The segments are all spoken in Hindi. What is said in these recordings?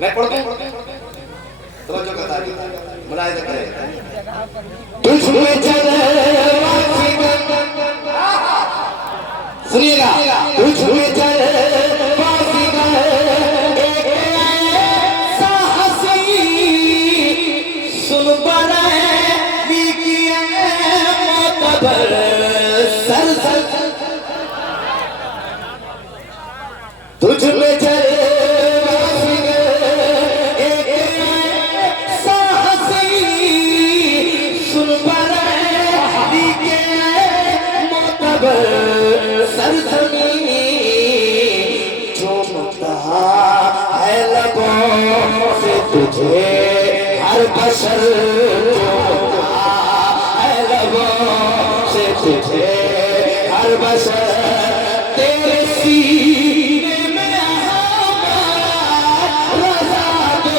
मैं पढ़ता हूँ तो जो कहता है मुलाहिजा करें तुझ में चले सुनिएगा तुझ में चले सुन बड़ा सर सर तुझ में चले तुझे हर बशर से तुझे हर बशर तेरे सीने में रज़ा दे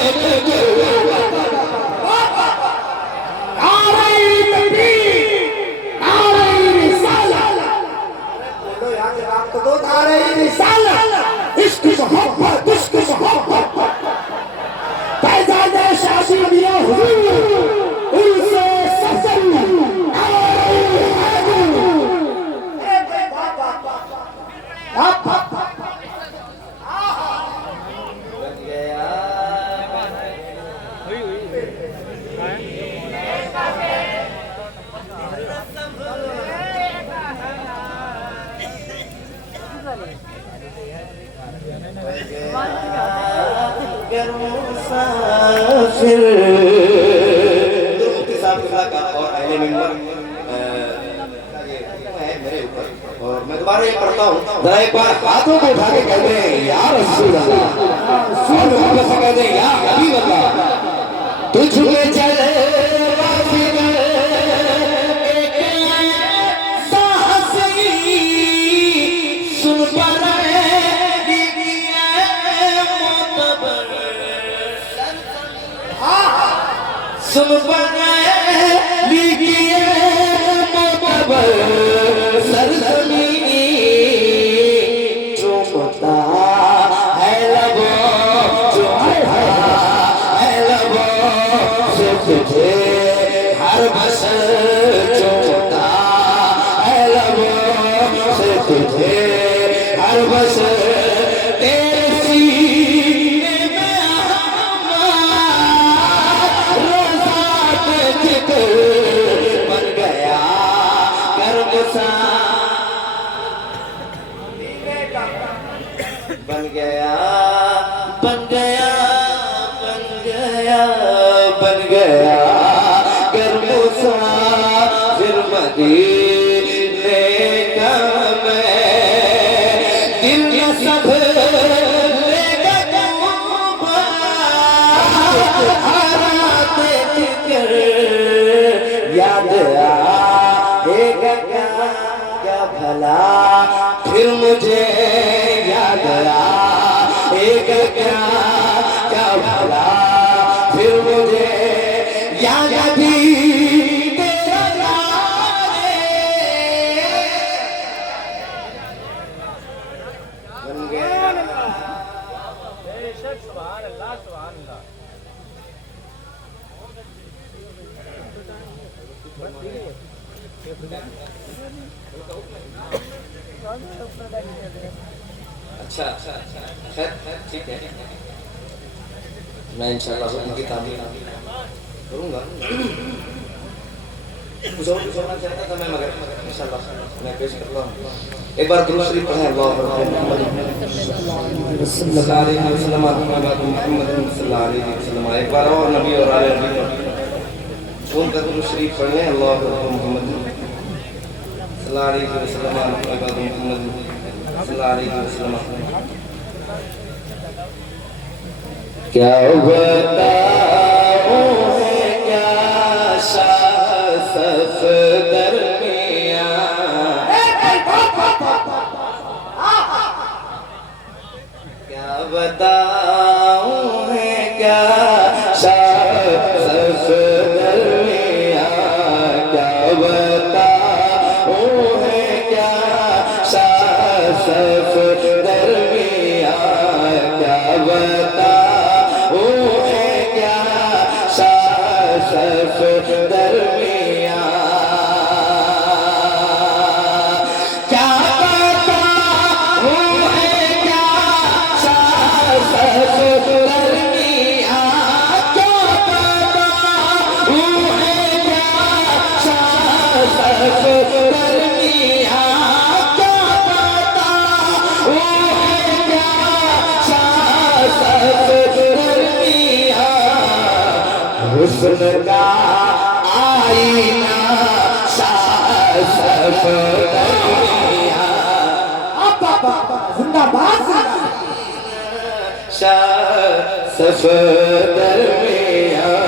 इश्क मोहब्बत इश्क मोहब्बत पैजाने शादी मिया हुजूर उनसे सफल और मैं दोबारा ये पढ़ता हूँ जरा एक बार हाथों को उठा के कहते हैं या रसूल अल्लाह और मोहब्बत से कहते हैं या हबीब अल्लाह तुझ में चले सुन बने लिखिए मोतबर सरजमी चुमता है लबों जो है लबों से तुझे हर बशर चुमता है लबों से तुझे हर बशर तेरे सीने में बन गया कर्मसा बन गया बन गया बन गया बन गया कर्मसा फिर मदीने का मैं दिल में सब लेगा याद आएगा क्या भला फिर मुझे याद आएगा क्या भला फिर मुझे याद भी तेरा बन गया अच्छा खैर ठीक है मैं इंशाल्लाह उनकी तामील करूँगा। कुछ और सुनना चाहता था मैं, मगर इंशाल्लाह मैं पेश करता हूँ। एक बार दुरूद शरीफ पढ़ें। अल्लाह सल्लल्लाहु अलैहि वसल्लम मुहम्मद सल्लल्लाहु अलैहि वसल्लम। एक बार और नबी और आले नबी सुन कर दुरूद शरीफ पढ़ लें। अल्लाह मुहम्मद सल्लल्लाहु अलैहि वसल्लम मुहम्मद सल्लल्लाहु अलैहि वसल्लम। क्या बताऊं है क्या सफदर मियां, क्या बताऊं है क्या सफदर मियां, क्या बताऊं है क्या सफदर मियां, क्या बताऊं है क्या सफदर मियां, क्या बताऊं है क्या सफदर मियां, क्या बताऊं है क्या सफदर मियां, क्या बताऊं है क्या सफदर मियां, हुस्न का आईना सफदर मियां, जिंदाबाद सफदर मियां,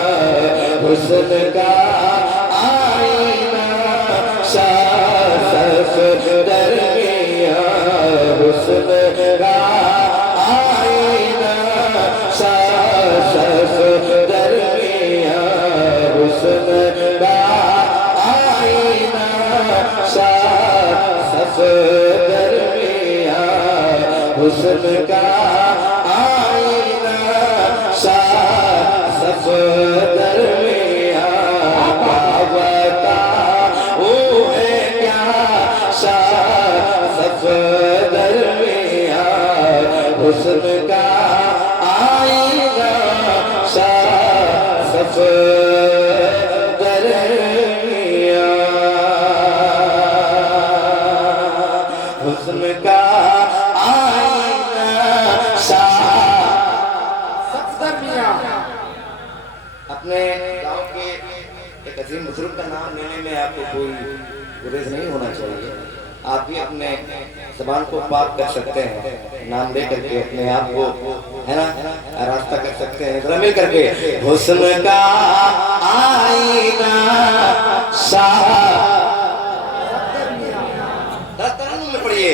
हुस्न का आईना सफदर मियां, हुस्न का आईना सफदर मियां, हुस्न का आईना सफदर मियां, हुस्न का आईना सफदर मियां, बताऊं है क्या सफदर मियां, हुस्न का आईना सफदर मियां, हुस्न का आईना सफदर मियां। अपने गांव के एक अजीम बुजुर्ग का नाम लेने में आपको कोई गुरेज नहीं होना चाहिए। आप भी अपने ज़बान को पाक कर सकते हैं, नाम ले करके अपने आप को, है ना, रास्ता कर सकते हैं जरा मिल करके। हुस्न का आईना तरन्नुम में पढ़िए।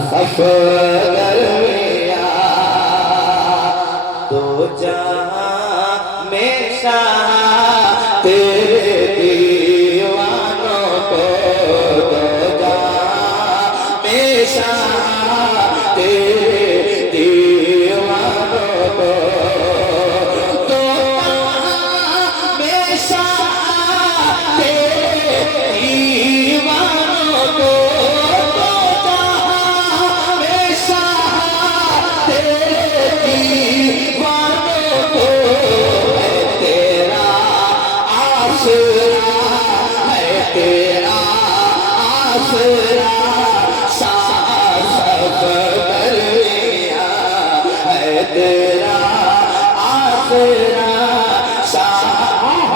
सफदर मियां, तो जहां में शाह तेरे दीवानों को, तो जहां में शाह तेरे दीवानों को, तो जहां में शाह तेरे दीवानों को, तो जहां में शाह तेरे दीवानों को, है तेरा आसरा, है तेरा आसरा सफदर मियां, है तेरा आसरा सफदर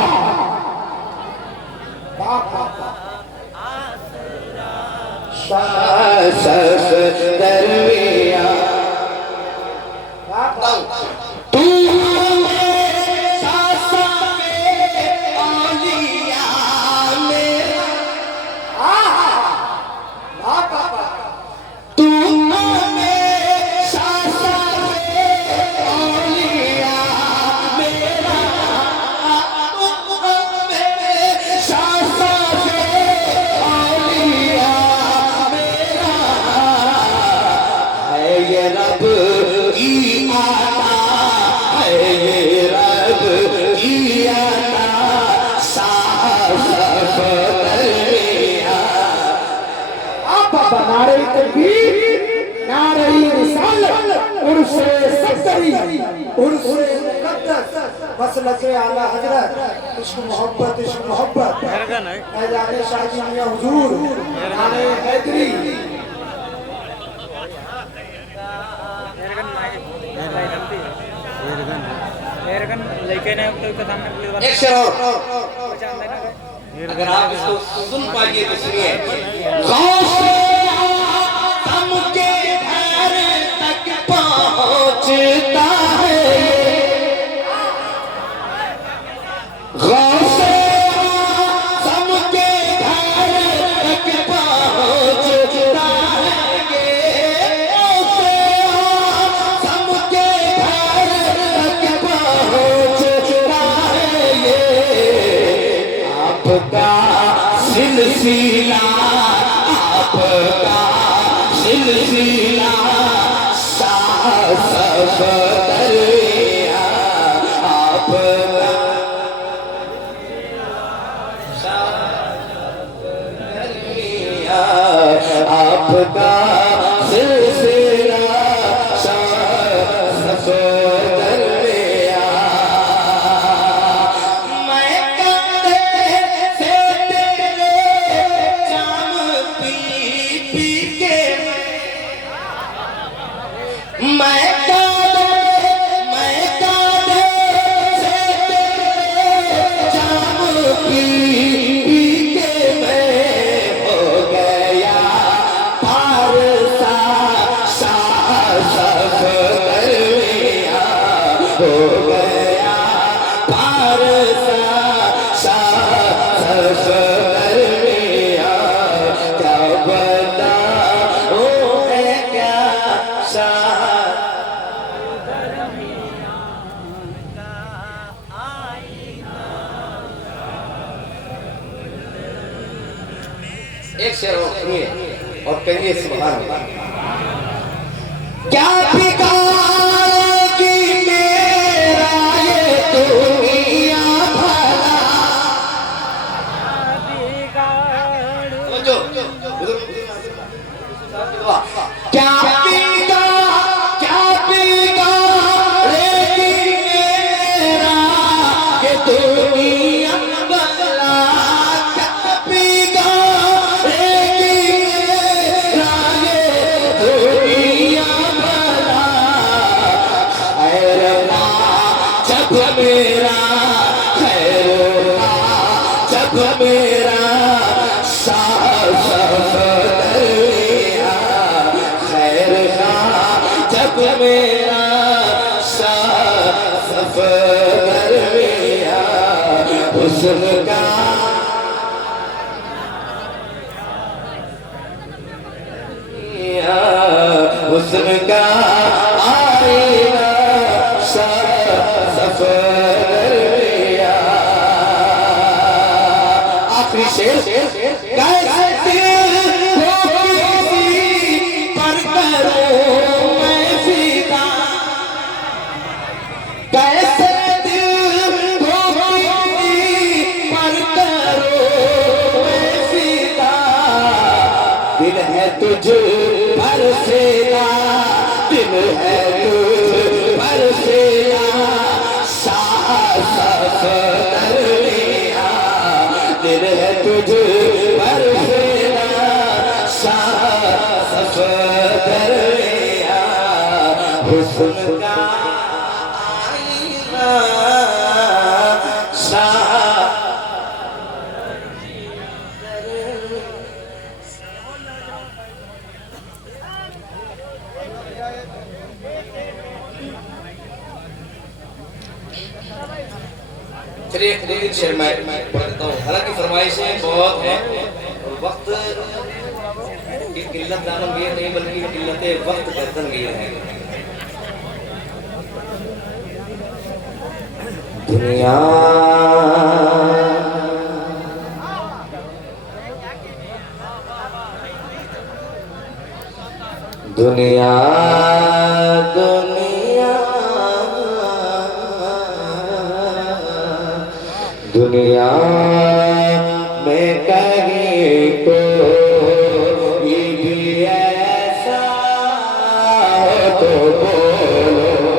मियां। तू नारे तकबीर, नारे रिसालत, उर्से सफदरी, उर्से मुक़द्दस। मसलक आला हजरत इश्क मोहब्बत ऐलान शादी मियां हुजूर आने हैदरी एक शेर और अगर आप इसको सुन पाइए तो सुनिए। गौसे आज़म के घर तक पहुंचता है, गौसे आज़म के घर तक पहुंचता है, गौसे आज़म के घर तक पहुंचता है, आपका सिलसिला सफदरिया आपका सफदरिया आपका सिलसिला सफदरिया। मैं कंधे से तेरे जाम पी पी के मैं कांधे से तेरे जाम पी पी के मैं हो गया पारसा शाह सफदरिया, हो गया पारसा शाह सफदरिया। क्या बताऊं है क्या शाह एक शेर और सुनिए और कहिए सुभान अल्लाह। क्या बिगाड़ेगी मेरा ये दुनिया भला, समझो क्या बिगाड़ेगी मेरा ये दुनिया भला, मेरा खैर जब मेरा सफदरिया, खैर जब मेरा सफदरिया, हुस्न का हुस्न का आईना सफदरिया। आखिरी शेर कैसे दिल को किसी पर करूं मैं फिदा, कैसे दिल को किसी पर करूं मैं फिदा, दिल है तुझ पर सेना, दिल है तुझ पर सेना सफदरिया, दिल है तुझ पर सेना सफदरिया, हुस्न का आईना चलिए एक शेर मैं पढ़ता हूँ। हालांकि फरमाइशें बहुत हैं और वक्त की किल्लत दामनगीर नहीं बल्कि किल्लत वक्त गर्दनगीर है। दुनिया दुनिया दुनिया दुनिया में कहीं कोई भी ऐसा हो तो बोलो,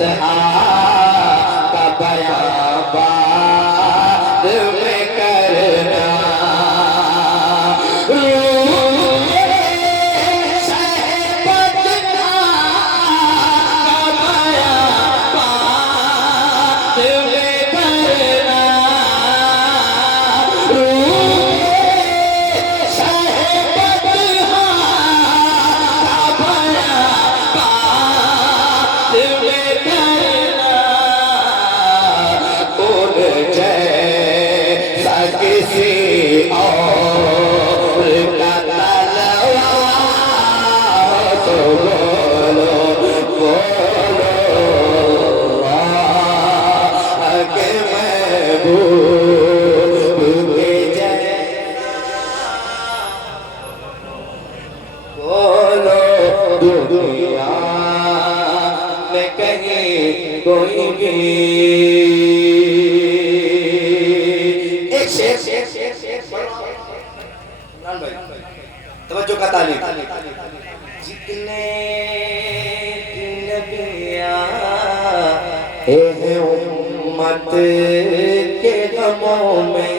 इत्तहा का बयां बाद में करना कोई भी एक शेर तवज्जो का तालीम जितने नबियां हैं उम्मत के गमों में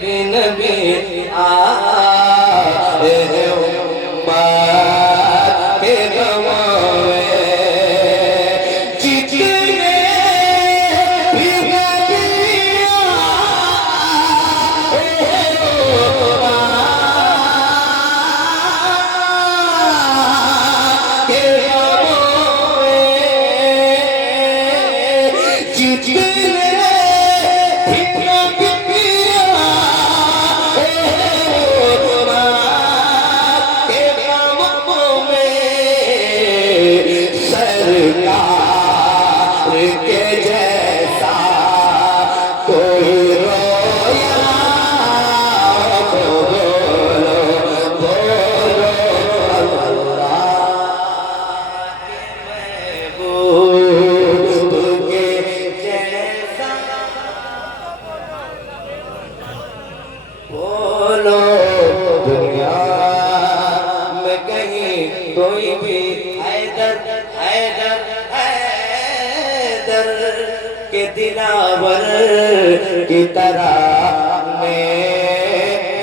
भी नबी आए हैं के गमों में जितने भी नबियां के गमों में जितने के जैसा कोई रोया बोलो बोलो अल्लाह के महबूब के जैसा बोलो दुनिया में कहीं कोई भी हैदर हैदर के दिलावर की तरह में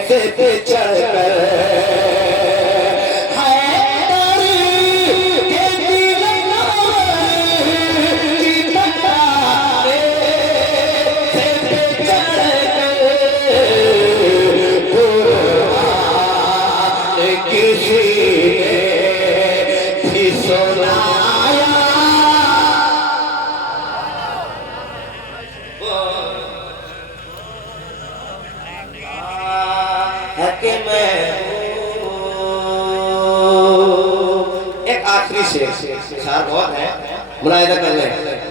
से चढ़ कर हैदर के दिलावर की तरह में से चढ़ कर किसी ने भी सुनाया कि मैं एक आखिरी शेर शायद बहुत है मुलाहिदा कर ले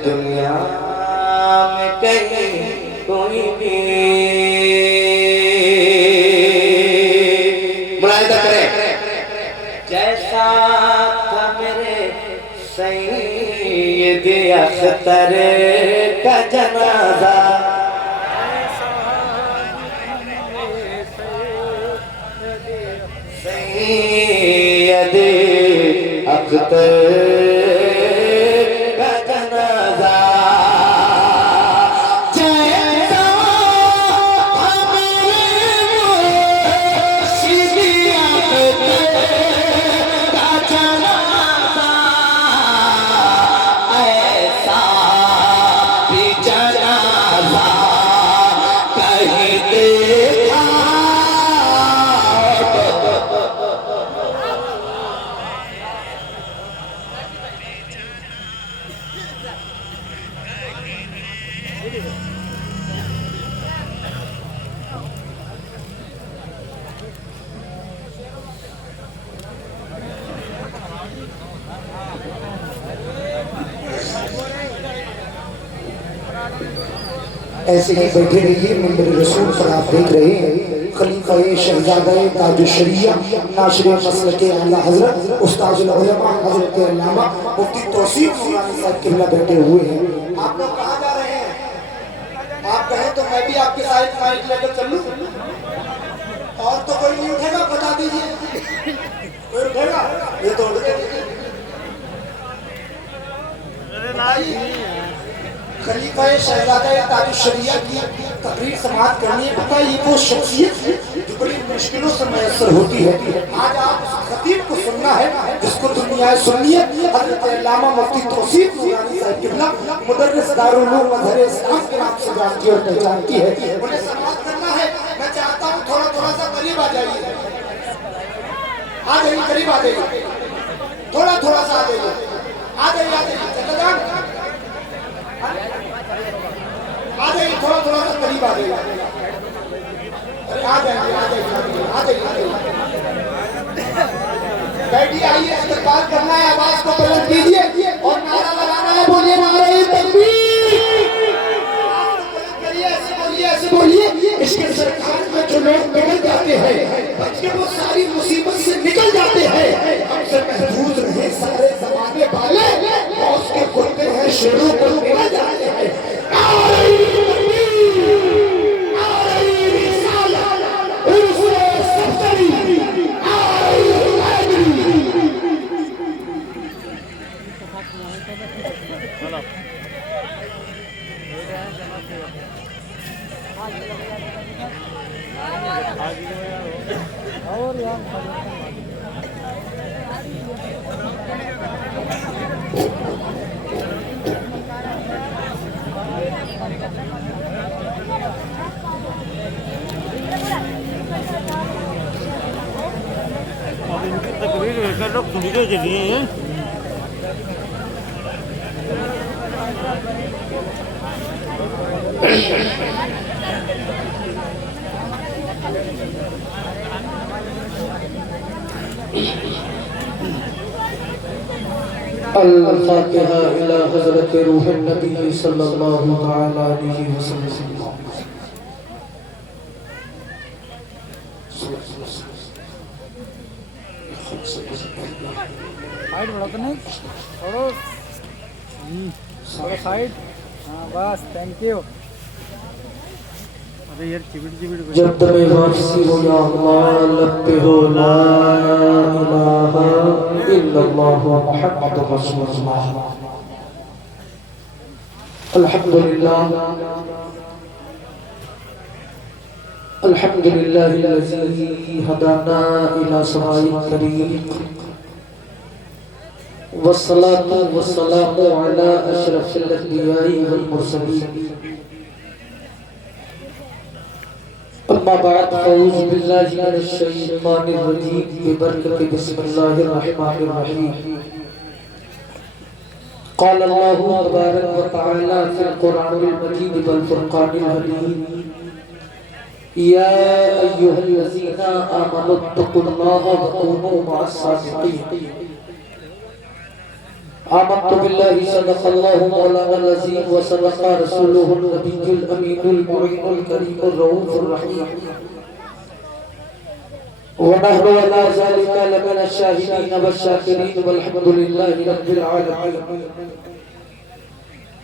दुनिया में कहीं कोई भी मुलाहिदा करे जैसा था मेरे सैयद अख्तर का जनाजा सैयद अख्तर का जनाजा जैसा हमारे मुर्शिद अख्तर का जनाजा ऐसा भी जनाजा कहीं देखा ऐसे ही बैठे रहिए। मंदिर रसूल पर आप देख रहे हैं खलीफा शहजादा ताज शरिया नाशरे मसलक आला हजरत उस्ताद उलमा हजरत अल्लामा मुफ्ती तौसीफ नूरानी साहब किबला बैठे हुए हैं। आप लोग कहाँ जा रहे हैं? आप कहें तो मैं भी आपके साथ माइक लेकर चलूं। और तो कोई नहीं उठेगा, बता दीजिए। कोई शहजादा ताजुशरिया की तकरीर समाप्त करनी है। पता ये वो शख्सियत जो बड़ी मुश्किलों से मैसर होती है। आज आप उस खतीब को सुनना है जिसको दुनिया सुन्नियत हज़रत अल्लामा मुफ्ती तौसीफ नूरानी साहब किबला मुदर्रिस दारुल उलूम अज़हर इस्लाम के नाम से जानती और पहचानती है। उन्हें समाप्त करना है। मैं चाहता हूँ थोड़ा थोड़ा सा करीब आ जाइए, करीब आ जाइए, थोड़ा थोड़ा सा आ जाइए, आ जाइए चंद्रकांत, आ जाइए, थोड़ा थोड़ा सा करीब आ जाइए। अरे आ जाइए, आ जाइए, आ जाइए, बैठिए, आइए, इस्तकबाल करना है। आवाज को बुलंद कीजिए और नारा लगाना है। बोलिए नारे तकबीर, ऐसे बोलिए। इसके सरकार में जो लोग निकल जाते हैं, बच्चे वो सारी मुसीबत से निकल जाते हैं। हमसे महफूज रहे सारे जमाने वाले, और उसके कुत्ते हैं शेरों को निकल जाते हैं। और यार तकरीर कर लो, वीडियो चलिए हैं। अल-फातिहा इला हज़रत रूह नबी सल्लल्लाहु तआला अलैहि वसल्लम। साइड बढ़ा तो नहीं, छोड़ो थोड़ा साइड। हाँ बस, थैंक यू। अरे यार चिबिड़ जब तुम्हें वापसी हो या अल्लाह लगते हो ला इलाहा इल्लल्लाह मुहम्मदुर रसूलुल्लाह। अल्हम्दुलिल्लाह अल्हम्दुलिल्लाहिल्लज़ी हदाना इला सवाइल तरीक़ वस्सलातु वस्सलामु अला अशरफिल अंबियाई वल मुरसलीन। अम्मा बाद फ़ऊज़ु बिल्लाहि मिनश शैतानिर रजीम बिबरकति बिस्मिल्लाहिर रहमानिर रहीम। क़ाल अल्लाहु तबारक व तआला फ़िल क़ुरआनिल मजीद वल फ़ुरक़ानिल हमीद। या अय्युहल्लज़ीना आमनुत्तक़ुल्लाहा व कूनू मअस सादिक़ीन। आमन्तु बिल्लाहि सदक़ल्लाहु मौलानाल अज़ीम व सदक़ा रसूलुहुन नबियुल अमीनुल मुईनुल करीमुर रऊफ़ुर रहीम। व नहनु अला ज़ालिका लमिनश शाहिदीन वश्शाकिरीन वल्हम्दुलिल्लाहि रब्बिल आलमीन।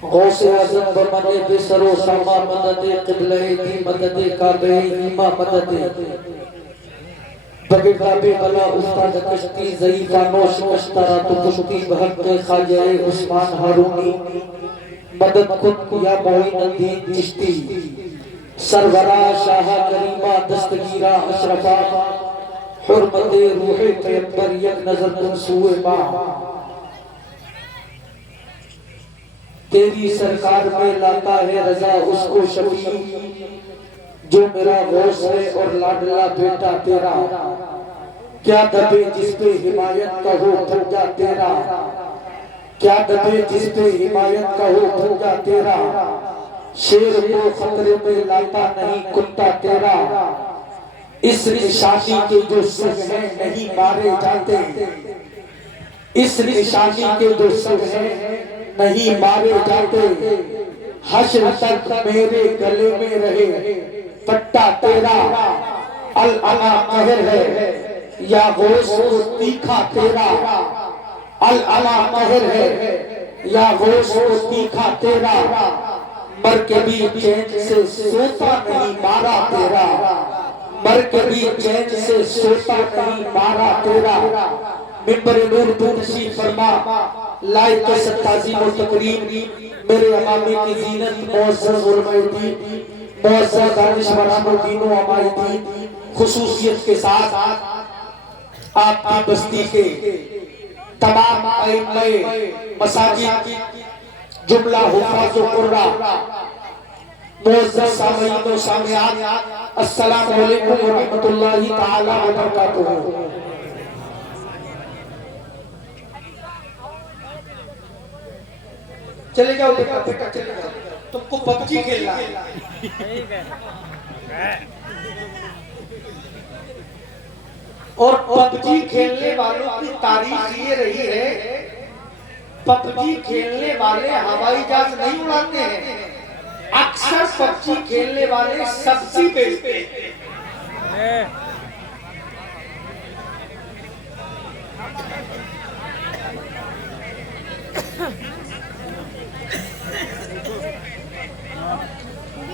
गौसे आज़म व मने बिसरो सामा मददे क़िबले दी मददे काबे ईमा मददे बगैर बला उस्ताद कश्ती ज़ईफ़ा नोश कश्तरा तो कुश्ती बहक के ख़ाजे उस्मान हारूनी मदद खुद या मोइनुद्दीन चिश्ती सरवरा शाह करीमा दस्तगीरा अशरफा हुर्मते रूहे पैगंबर एक नजर तुम सुए माँ। तेरी सरकार में लाता है रजा उसको शफी जो मेरा गौस है और लाडला बेटा तेरा। क्या दबे जिस पे हिमायत का हो फौजा तेरा, क्या दबे जिस पे हिमायत का हो फौजा तेरा। शेर को खतरे में लाता नहीं कुत्ता तेरा। इस निशानी के जो संग हैं नहीं मारे जाते, इस निशानी के जो संग हैं नहीं मारे जाते। हश्र तक मेरे गले में रहे पट्टा तेरा। अल अला कहर है या गौस को तीखा तेरा। अल अला कहर है या गौस को तीखा तेरा। मर के भी चैन से सोता नहीं मारा तेरा। मर के भी चैन से सोता नहीं मारा तेरा। मिंबर नूर तू नशीब फरमा, लायक के सत्ताजीम और तकरीम मेरे अमामे की जीनत मुअज़्ज़ज़ उलमाए-ए-दीन, मुअज़्ज़ज़ दानिशवरान-ओ-दीन व अमाए-ए-दीन, खुसूसियत के साथ आपकी बस्ती के तमाम अइम्मे मसाजिद, जुमला हुफ़ाज़ व कुर्रा, मुअज़्ज़ज़ सामीईन व सामियात, अस्सलामु अलैकुम व रहमतुल्लाहि तआला व बरकातुहू। चले जाओ बेटा, बेटा चले जाओ, तुमको पबजी खेलना है। और पबजी खेलने वालों की तारीफ ये रही है, पबजी खेलने वाले हवाई जहाज नहीं उड़ाते हैं, अक्सर पबजी खेलने वाले सब्जी बेचते हैं।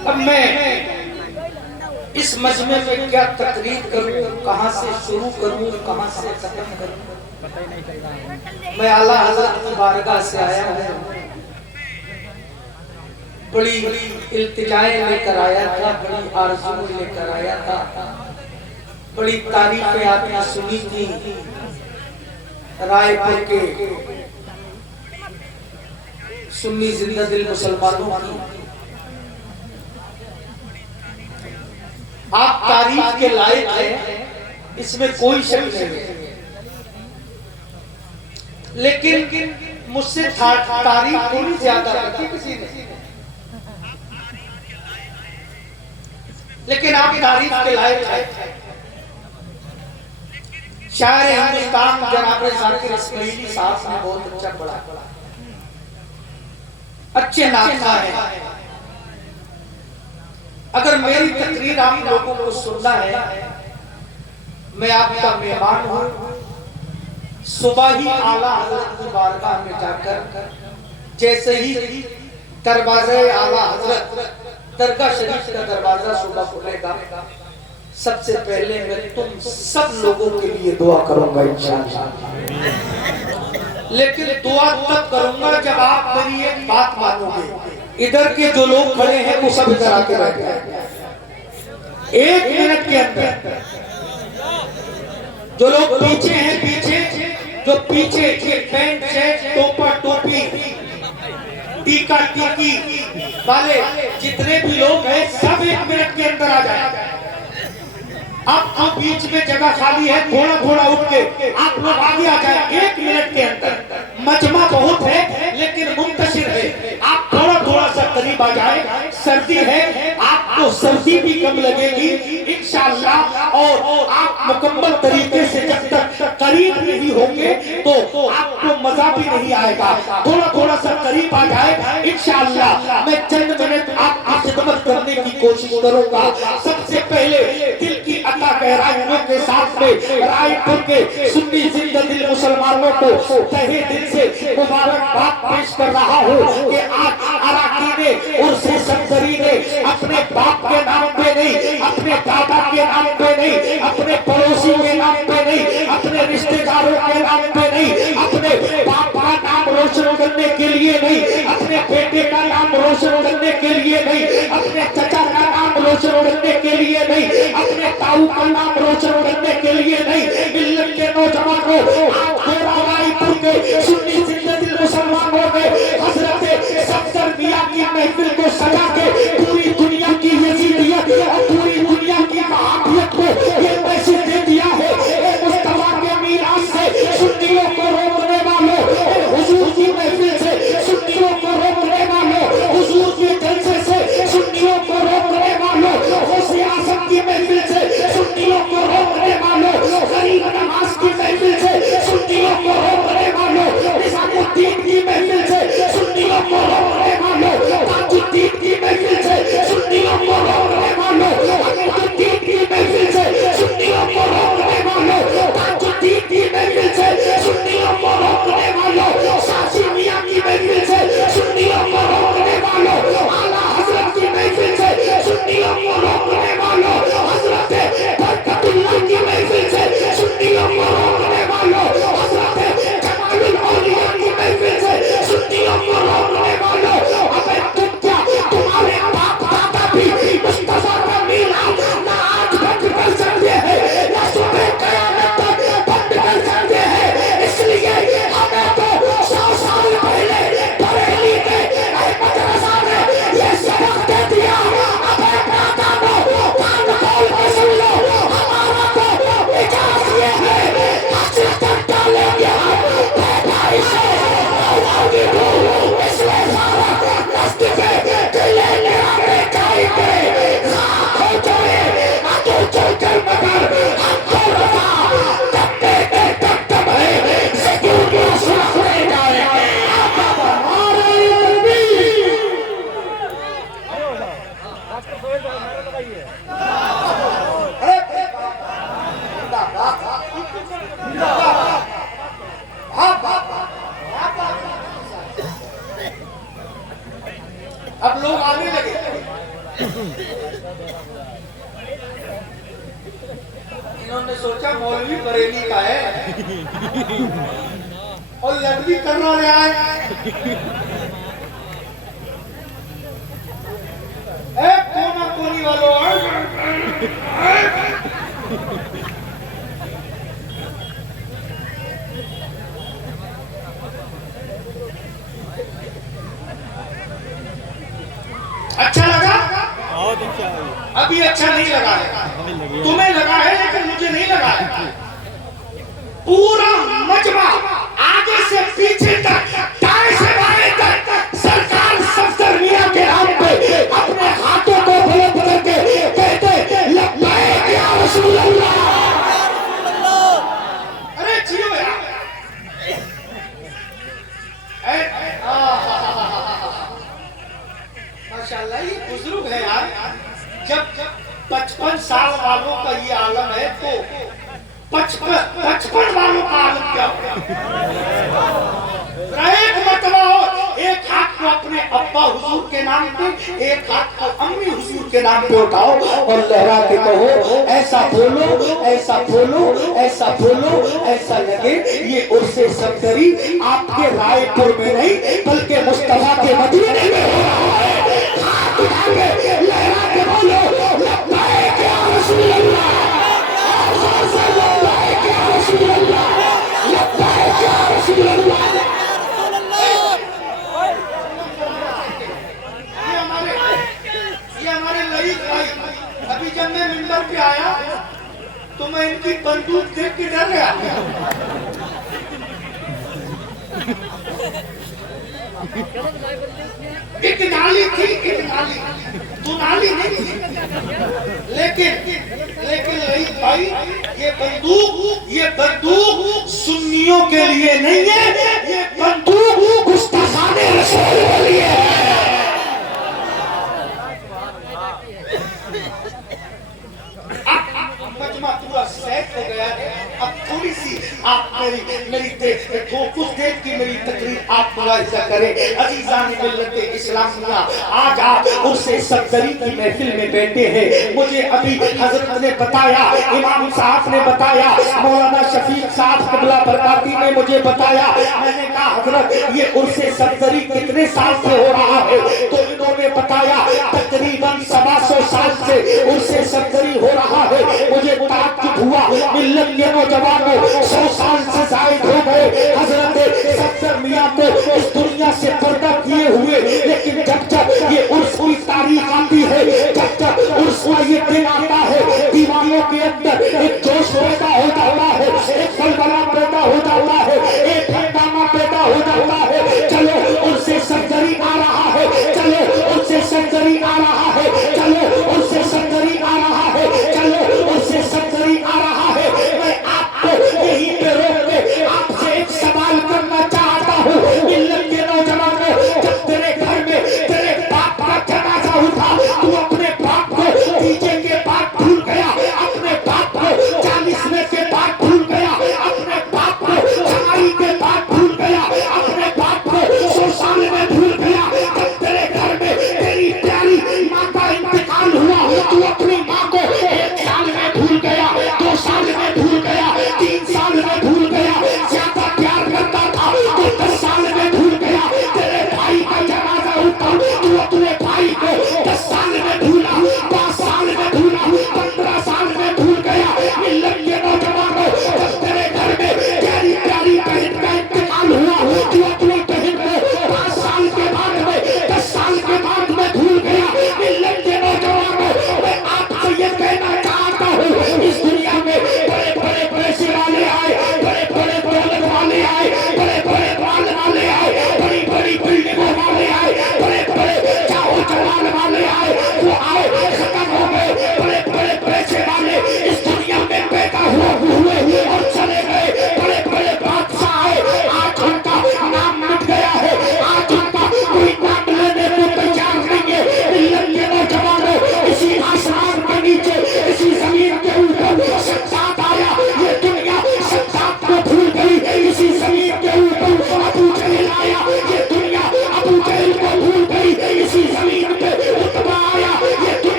अब मैं इस मजमे में क्या तकरीर करूं, कहां से शुरू करूं, कहां से खत्म करूं, पता ही नहीं चल रहा। मैं आला हज़रत की बारगाह से आया हूं, बड़ी इल्तिजाएं लेकर आया था, बड़ी आरज़ू लेकर आया था, बड़ी तारीफें आपने सुनी थी रायपुर के सुन्नी जिंदा दिल मुसलमानों की। आप तारीफ के लायक हैं, इसमें कोई शक नहीं है, लेकिन मुझसे तारीफ थोड़ी ज्यादा की किसी ने, लेकिन आप तारीफ के लायक हैं। शायर हिंदुस्तान जनाब ज़ाकिर इस्माइली साहब ने बहुत अच्छा पढ़ा, अच्छे नाता है। अगर मेरी तकरीर आप लोगों को सुनना है, मैं आपका मेहमान हूँ। सुबह ही आला हज़रत की बारगाह में जाकर जैसे ही दरवाज़े आला हज़रत दरगाह शरीफ का दरवाजा सुबह खुलेगा, सबसे पहले मैं तुम सब लोगों के लिए दुआ करूंगा इंशाअल्लाह। लेकिन दुआ तब करूंगा जब आप मेरी एक बात मानोगे। इधर के जो लोग खड़े हैं वो सब इधर आके बैठे हैं। 1 मिनट के अंदर जो लोग पीछे हैं, पीछे जो पीछे ये पैंट शर्ट टोपा टोपी टीका टीकी वाले जितने भी लोग हैं सब 1 मिनट के अंदर आ जाए। अब तो बीच में जगह खाली है, थोड़ा थोड़ा उठ के आप लोग आगे आ जाए 1 मिनट के अंदर। मजमा बहुत है लेकिन मुंतशिर है, आप थोड़ा थोड़ा सा करीब आ जाए। सर्दी है, आपको सर्दी भी कम लगेगी इंशाअल्लाह, और आप मुकम्मल तरीके से जब तक करीब नहीं होंगे तो आपको मजा भी नहीं आएगा। थोड़ा थोड़ा सा करीब आ जाए इंशाअल्लाह। मैं चंद मिनट आपकी खिदमत करने की कोशिश करूंगा। सबसे पहले दिल की अता गहराइयों के साथ में रायपुर के सुन्नी जिंदा दिल मुसलमानों को तहे दिल से मुबारकबाद पेश कर रहा हूँ कि आज अराकी ने और सफदरी ने अपने बाप के नाम पे नहीं, अपने दादा के नाम पे नहीं, अपने पड़ोसी के नाम पे नहीं, अपने रिश्तेदारों के नाम पे नहीं, अपने बाप का नाम रोशन करने के लिए नहीं, अपने बेटे का नाम रोशन करने के लिए नहीं, अपने चचा का नाम रोशन करने के लिए नहीं, अपने ताऊ का नाम रोशन करने के लिए नहीं। मिल्लत के नौजवानों, रायपुर के सुन्नी जिंदा दिल मुसलमानों ने हजरत सफदर मियां की महफिल को सजा के पूरी दुनिया की यजीदियत और पूरी दुनिया की वहाबियत को ये मैसेज दे दिया है, मुस्तफा के मीरास से सुन्नियों को रोकने वालों, हुजूर की महफिल से सुन्नियों को रोकने वालों, हुजूर के जलसे से सुन्नियों को रोकने वालों, गौसे आज़म की महफिल से सुन्नियों को रोकने वालों, गरीब नवाज की महफिल से सुन्नियों को रोकने वालों, निजामुद्दीन की महफिल से सुन्नियों को रोकने वालों, ताजुद्दीन की महफिल से सुन्नी है और लड़की करना रहा है। कोना कोनी वालों अच्छा लगा? बहुत अच्छा है। अभी अच्छा नहीं लगा है, तुम्हें लगा है लेकिन मुझे नहीं लगा है। पूरा मजमा आगे से पीछे तक, दाएं से बाएं तक सरकार सफदर मियां के नाम पे अपने हाथों को बुलंद करके कहते लब्बैक या रसूल अल्लाह। अरे जियो यार, माशाल्लाह ये बुजुर्ग है यार। जब 55 साल वालों का ये आलम है तो 55 वालों का आलम क्या होगा? एक मतवा हो, एक हाथ को अपने अब्बा हुजूर के नाम पे, एक हाथ को अम्मी हुजूर के नाम पे उठाओ और लहरा के कहो ऐसा बोलो, ऐसा बोलो, ऐसा बोलो, ऐसा लगे ये उर्से सफदरी आपके रायपुर में नहीं बल्कि मुस्तफा के मदीने में हो रहा है। हाथ उठा के लहरा के बोलो लब्बैक या रसूल अल्लाह, लब्बैक या रसूल अल्लाह, लब्बैक या रसूल अल्लाह। ये हमारे लईक भाई, अभी जब मैं मिंबर पे आया तो मैं इनकी बंदूक देख के डर गया। एक नाली थी, एक नाली, तू नाली नहीं थी, लेकिन लईक भाई ये बंदूक सुन्नियों के लिए नहीं है, ये बंदूक गुस्ताखाने रसूल के लिए है। मजमा पूरा सेट हो गया है। अब थोड़ी सी आप मेरी कुछ देर की मेरी तकरीर आप मुलाहिजा करें। अजीजान मिल्लत इस्लामिया, आज आप उससे सफदरी की महफिल में बैठे हैं। मुझे अभी हजरत ने बताया, इमाम साहब ने बताया, मौलाना शफीक साहब क़िबला बरकाती ने मुझे बताया। मैंने कहा हजरत ये उर्से सफदरी कितने साल से हो रहा है? तो इन्होंने बताया तकरीबन 125 साल से उर्से सफदरी हो रहा है। मुझे ताज्जुब हुआ, मिल्लत के नौजवानों 100 साल से जायद हो गए हजरत सफदर मियां को इस दुनिया से पर्दा किए हुए, लेकिन जब जब ये उर्स की तारीख आती है, जब जब उर्स का ये दिन आता है, दीवानों के अंदर एक जोश पैदा हो जाता है, एक बलबला पैदा हो जाता है, एक हंगामा पैदा हो जाता है। चलो उनसे सफदरी आ रहा है, चलो उनसे सफदरी आ रहा है, चलो उनसे सफदरी आ रहा है, चलो उनसे सफदरी आ रहा है। मैं आपको यहीं पे रोक के आपसे एक सवाल करना चाहता हूँ। मिल्लत के नौजवानों, जब तेरे घर में तेरे बाप का जनाजा उठा, तू अपने बाप को डीजे के बाद भूल गया, अपने बाप को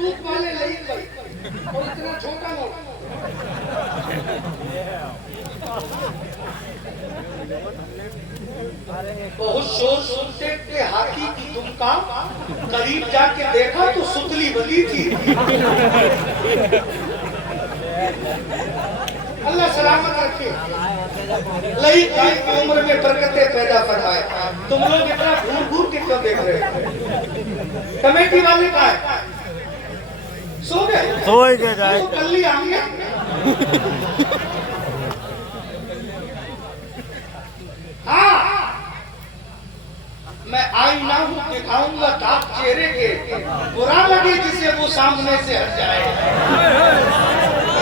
बंदूक वाले ले गए और इतना छोटा नोट। बहुत शोर सुनते थे हाथी की दुमका, करीब जाके देखा तो सुतली बनी थी। अल्लाह सलामत रखे, लई की उम्र में बरकतें पैदा फरमाए। तुम लोग इतना घूर घूर के क्यों देख रहे हो? कमेटी वाले कहाँ है? सो गए? सो ही गए। तो कल ही आएंगे। हाँ, मैं आईना हूँ, दिखाऊंगा दाग चेहरे के, बुरा लगे जिसे वो सामने से हट जाए।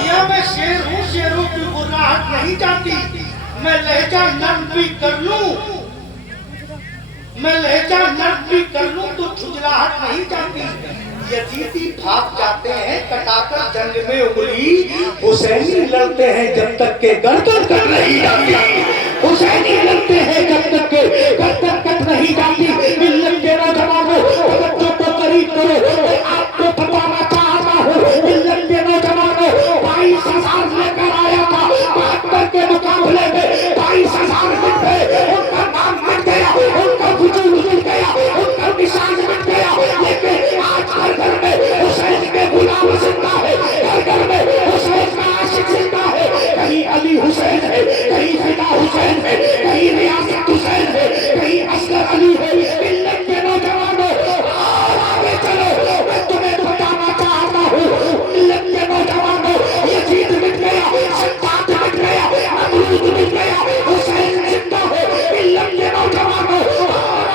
या मैं शेर हूँ, शेरों की बुराहट नहीं जाती। मैं लहजा नर्म भी कर लूं, मैं लहजा नर्म भी कर लूं तो झुंझलाहट नहीं जाती। यजीदी भाग जाते हैं कटाकर जंग में उंगली, हुसैनी लड़ते हैं जब तक के गर्दन कट नहीं जाती। हुसैनी लड़ते हैं जब तक के गर्दन कट नहीं जाती। मिल्लत के नौजवानों, बच्चों को करीब करो, मैं आपको बताना चाहता हूँ। मिल्लत के नौजवानों, 22,000 लेकर आया था, 72 के मुकाबले में 22,000 मिट गए। उनका नाम मिट गया, उनका वजूद मिट गया, उनका निशान मिट गया। लेकिन आज हर घर में हुसैन के गुलाम जिंदा है, हर घर में हुसैन का आशिक जिंदा है। कहीं अली हुसैन है, कहीं फिदा हुसैन है, कहीं रियासत हुसैन है, कहीं असगर अली है। मिल्लत के नौजवानों, आगे चलो, मैं तुम्हें बताना चाहता हूँ। मिल्लत के नौजवानों, यजीद मिट गया, सद्दात मिट गया, नमरूद मिट गया, हुसैन जिंदा है। मिल्लत के नौजवानों,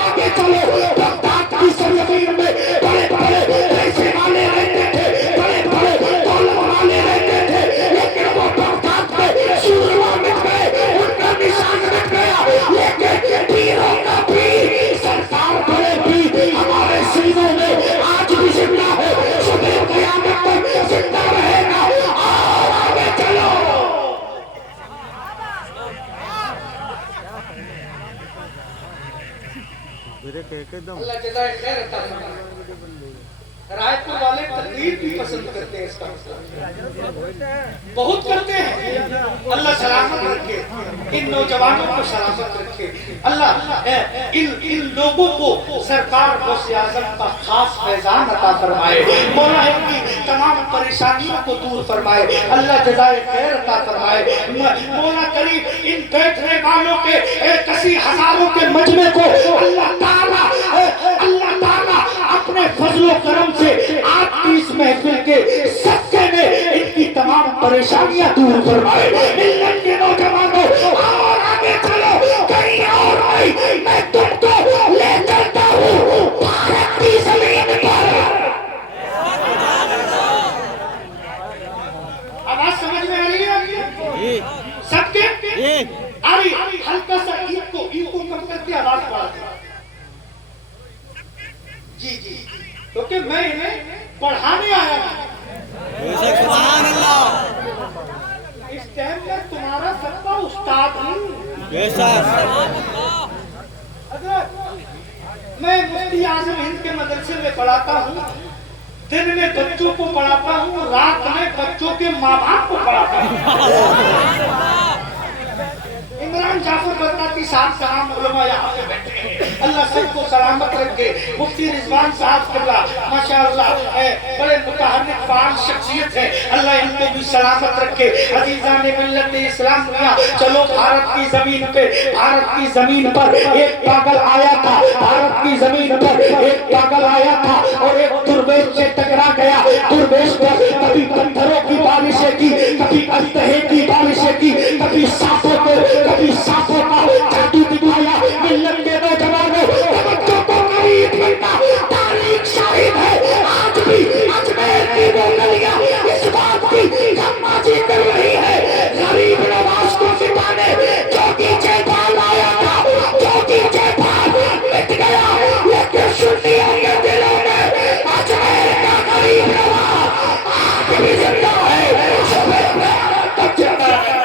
आगे चलो। बगदाद की सरजमीन में बड़े बड़े पैसे वाले रहते थे, बड़े बड़े दौलत वाले रहते थे, लेकिन वो बगदाद में सूरमा मिट गए, उनका निशान मिट गया। लेकिन पीरों का पीर सरकार बड़े पीर हमारे सीनों में आज भी जिंदा है, सुबह क़यामत तक जिंदा रहेगा। और आगे चलो। अल्लाह जज़ाए खैर अता फरमाए। रायपुर वाले तकरीर भी पसंद करते हैं, इसका बहुत करते हैं। अल्लाह सलामत रखे, इन नौजवानों को सलामत रखे। अल्लाह इन लोगों को सरकार गौसे आज़म का खास फैजान अता फरमाए। मौला इनकी तमाम परेशानियों को दूर फरमाए। अल्लाह जज़ाए खैर अता फरमाए। मौला करीम इन बैठने वालों के कसी हजारों के मजमे को अल्लाह ताला अपने फजलो करम से आज की इस महफिल के सदके में इनकी तमाम परेशानियां दूर फरमाए। मिल्लत के नौजवानों, और आगे चलो, कहीं और आई मैं तुमको ले चलता हूँ भारत की जमीन पर। आवाज समझ में आ रही है सबके? अरे हल्का सा ईको कम करके आवाज बढ़ा दे। जी जी, क्योंकि मैं इन्हें पढ़ाने आया हूं। सुभान अल्लाह। इस टाइम में तुम्हारा सबका उस्ताद हूँ। मैं मुफ्ती आजम हिंद के मदरसे में पढ़ाता हूँ। दिन में बच्चों को पढ़ाता हूँ, रात में बच्चों के माँ बाप को पढ़ाता हूँ। इमरान जाफर बरकाती साहब तमाम उलमा यहाँ पे बैठे हैं। अल्लाह सबको सलामत रखे। मुफ्ती रिजवान साहब किबला माशाअल्लाह बड़े मुतहर्रिक फाल शख्सियत है, अल्लाह इनको भी सलामत रखे। अजीज़ान मिल्लत इस्लाम दुनिया, चलो भारत की जमीन पे, भारत की जमीन पर एक पागल आया था, भारत की जमीन पर एक पागल आया था और एक दुर्वेश से टकरा गया। दुर्वेश पर कभी पत्थरों की बारिशें की, कभी अस्तहे की बारिशें की, कभी सांपों को, कभी सांपों का जादू दिखाया। मिल्लत के नौजवानों, बच्चों को करीब करना, तारीख शाहिद है। आज भी अजमेर की वो गलियां इस बात की गम्माजी कर रही है। गरीब नवाज को सिपाने ज्योति जयपाल आया था, ज्योति जयपाल मिट गया, लेकिन सुन्नियों के दिलों में अजमेर का गरीब नवाज आज भी जिंदा है। सुबह में तक जिंदा है।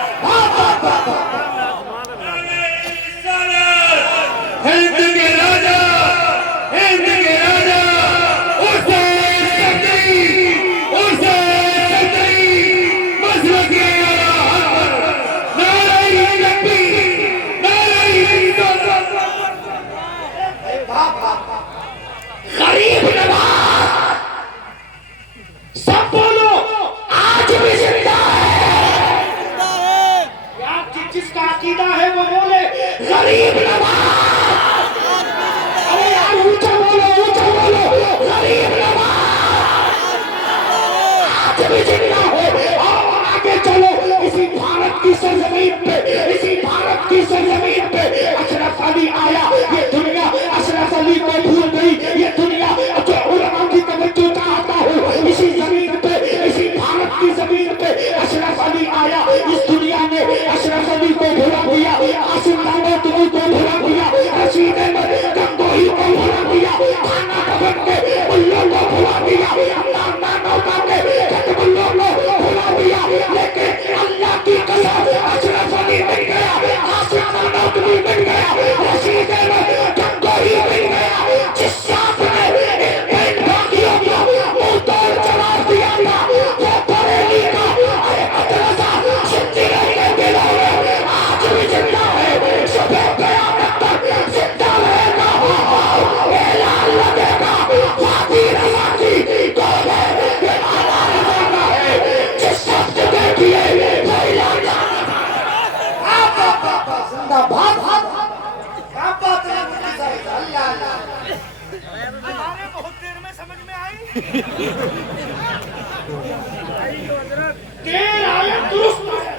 देर आया दुरुस्त आया,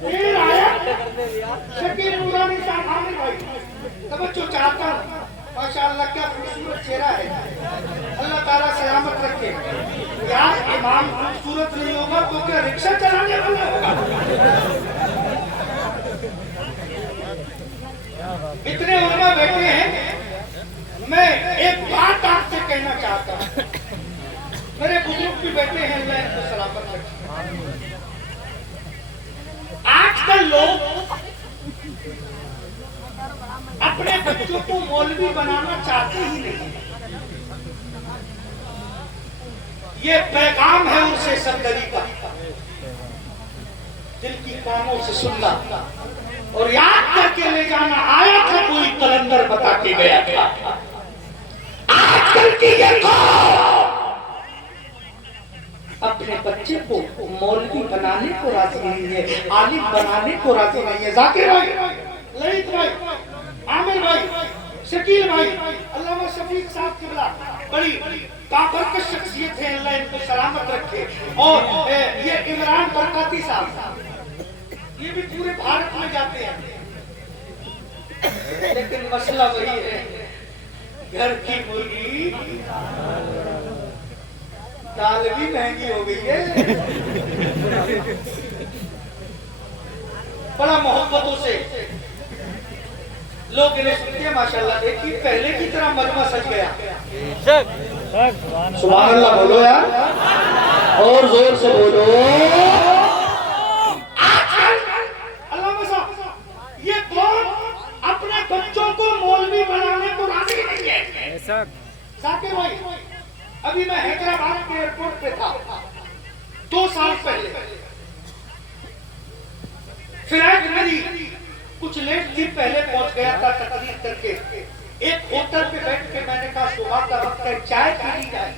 देर आया शकील नूरानी साहब आमिर भाई तवज्जो चाहता हूं। माशाअल्लाह क्या खूबसूरत चेहरा है, अल्लाह ताला सलामत रखे। यार इमाम खूबसूरत नहीं होगा तो क्या रिक्शा चलाने वाला होगा? इतने उलमा बैठे हैं, मैं एक बात आपसे कहना चाहता हूँ। मेरे बुजुर्ग भी बैठे हैं, अल्लाह इनको सलामत रखे। आजकल लोग अपने बच्चों को मौलवी बनाना चाहते ही नहीं। ये पैगाम है उनसे सरदरी का, दिल की कानों से सुनना और याद करके ले जाना। आया था कोई कलंदर बता के गया था, आजकल की ये कौम अपने बच्चे को मौलवी बनाने को राजी नहीं है, आलिम बनाने को राजी नहीं है। जाकिर भाई, ललित भाई, आमिर भाई, शकील भाई, अल्लामा शफीक साहब किबला बड़ी बाबरकत शख्सियत है, अल्लाह इनको सलामत रखे। और ये इमरान बरकाती साहब, ये भी पूरे भारत में जाते हैं, लेकिन मसला वही है, घर की मुर्गी दाल भी महंगी हो गई है। बड़ा मोहब्बतों से लोग इन्हें सुनते हैं। माशाल्लाह देखिए पहले की तरह मजमा सज गया। सुभान अल्लाह बोलो यार, और जोर से बोलो। ये कौन अपने बच्चों को मौलवी बनाने को राजी नहीं है? जाकिर भाई, अभी मैं हैदराबाद के एयरपोर्ट पे था 2 साल पहले। फ्लाइट मेरी कुछ लेट थी, पहले पहुंच गया था तकरीर करके। एक होटल पे बैठ के मैंने कहा सुबह का वक्त है, चाय पी ली जाए।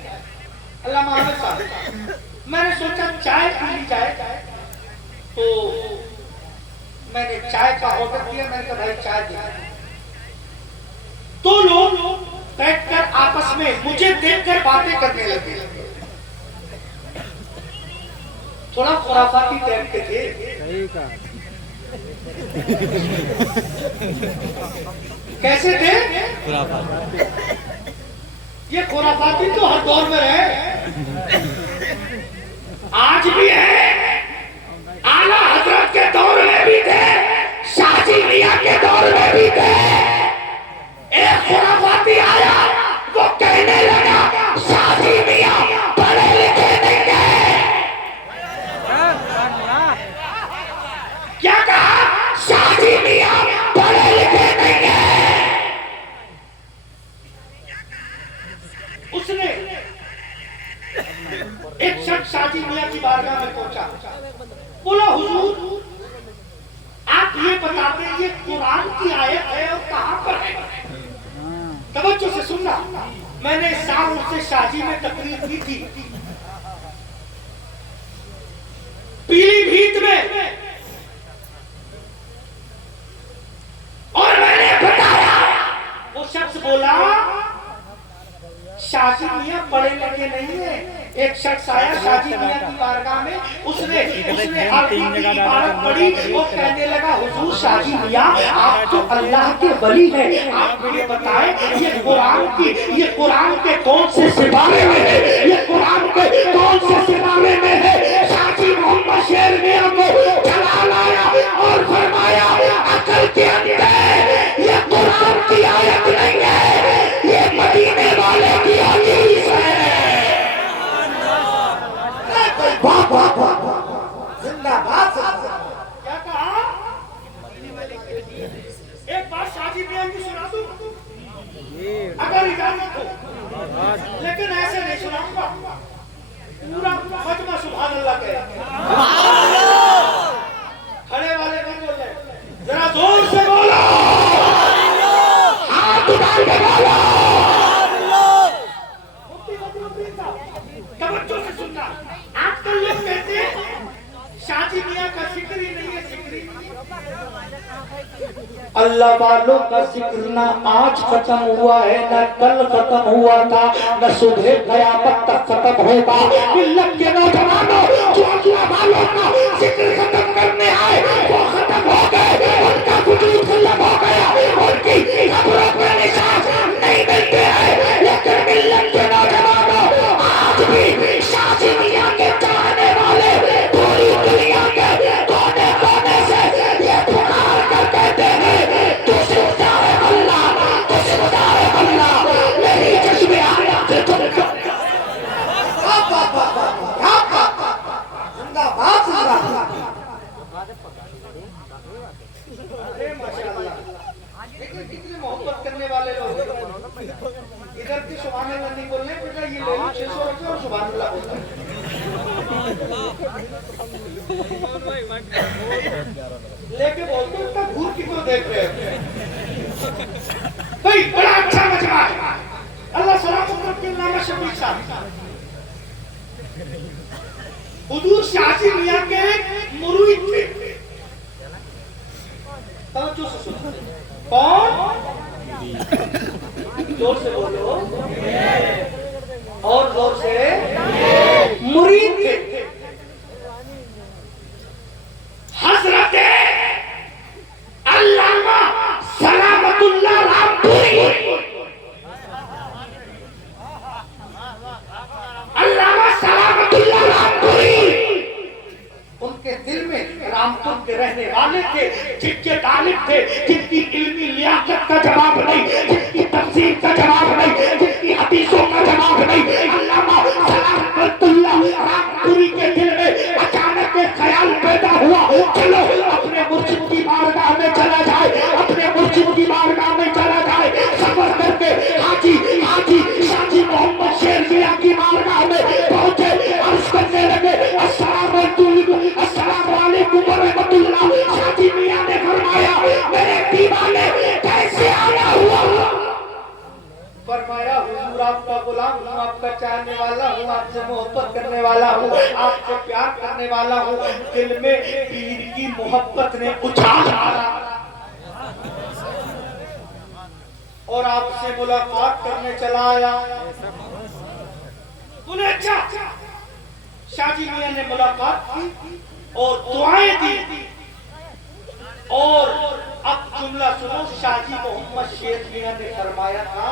अल्लाह मोहम्मद साहब, मैंने सोचा चाय पी ली जाए, तो मैंने चाय का ऑर्डर दिया। मैंने कहा भाई चाय दे। तो लोग बैठकर आपस में मुझे देखकर बातें करने लगे, थोड़ा खुराफाती टाइप के थे। कैसे थे? ये खुराफाती तो हर दौर में रहे, आज भी है, आला हजरत के दौर में भी थे, शाजी मियां के दौर में भी थे। एक खुराफाती आया, वो कहने लगा शाजी मियां पढ़े लिखे नहीं है। क्या कहा? शाजी मियां पढ़े लिखे नहीं है। उसने एक शख्स शाजी मियां की बारगाह में पहुंचा, बोला हुजूर आप ये बताते हैं ये कुरान की आयत है और कहां पर है? तवज्जो से सुनना, मैंने इस साल उससे शादी में तकरीर की थी पीलीभीत में, और मैंने बताया, वो शख्स बोला शाजी मियां पढ़े लिखे नहीं है। एक शख्स आया शाजी मियां की बारगाह में, उसने अरबी की इबारत पढ़ी और कहने लगा हुजूर शाजी मियां आप तो अल्लाह के वली हैं, आप मुझे बताएं ये कुरान के कौन से सिपारे में है, ये कुरान के कौन से सिपारे में है? शाजी मोहम्मद शेर मियां को चला लाया और फरमाया अकल के अंदर ये कुरान की आयत नहीं है, ये मदीने वाले की हदीस है। वाह वाह वाह, जिंदाबाद। क्या कहा? एक बात शाजी मियां की सुना दूं अगर इजाजत हो, लेकिन ऐसे नहीं सुनाऊंगा, पूरा मजमा सुभान अल्लाह कहे। खड़े वाले नहीं बोल रहे, जरा जोर से बोलो, हाथ उठा के बोलो। तवज्जो से सुनना, आजकल लोग कहते हैं शाजी मियां का जिक्र ही नहीं है, जिक्र। अल्लाह वालों का जिक्र ना आज खत्म हुआ है, ना कल खत्म हुआ था, न सुबह कयामत तक खत्म होगा। मिल्लत के नौजवानों जो अल्लाह वालों का जिक्र खत्म करने आए वो खत्म हो गए, उनका वजूद खत्म हो गया, उनकी खबरों में निशान नहीं मिलते हैं। लेकिन मिल्लत के नौजवानों आज भी शादी मियां के चाहने वाले पूरी दुनिया के कोने कोने से ये पुकार कर कहते हैं तुझे उतारे अल्लाह, तुझे उतारे अल्लाह, मेरी चश्मे आया थे तुमको। कितने मोहब्बत करने वाले लोग इधर की सुभान अल्लाह नहीं बोलने बेटा, ये ले लो 600 रुपये और सुभान अल्लाह बोलता लेके बोलते उसका घूर की को देख रहे हो भाई, बड़ा अच्छा मजमा है। अल्लाह सलामत के नाम शफीक साहब हुजूर शाजी मियां के मुरीद थे। तवज्जो से सुनो, कौन? जोर से बोलो और जोर से, मुरीद थे हजरत अल्लामा सलामतुल्लाह रामपुरी। अल्लामा सलामतुल्लाह रामपुरी उनके दिल में रामपुर के रहने वाले थे, जिनके तालिब थे, जिनकी इल्मी लियाकत का जवाब नहीं, जिनकी तफसीर का जवाब नहीं, जिनकी हदीसों का जवाब नहीं। अल्लामा सलामतुल्लाह रामपुरी के दिल में अचानक एक ख्याल पैदा हुआ, चलो अपने मुर्शिद की बारगाह में चला जाए, अपने मुर्शिद की बारगाह में चला जाए। सफर करके हाजी हाजी शाजी मोहम्मद शेर मियां की बारगाह में पहुंचे, अर्ज करने लगे अस्सलाम वालेकुम व रहमतुल्लाह। शाजी मियां ने फरमाया मेरे दीवाने कैसे आया हुआ? फरमाया हुजूर आपका गुलाम हूँ, आपका चाहने वाला हूँ, आपसे मोहब्बत करने वाला हूँ, आपसे प्यार करने वाला हूँ। दिल में पीर की मोहब्बत ने उछाल मारा और आपसे मुलाकात करने चला आया। बोले अच्छा। शाजी मियां ने मुलाकात की और दुआएं दी और अब जुमला सुनो। शाजी मोहम्मद शेर मियां ने फरमाया था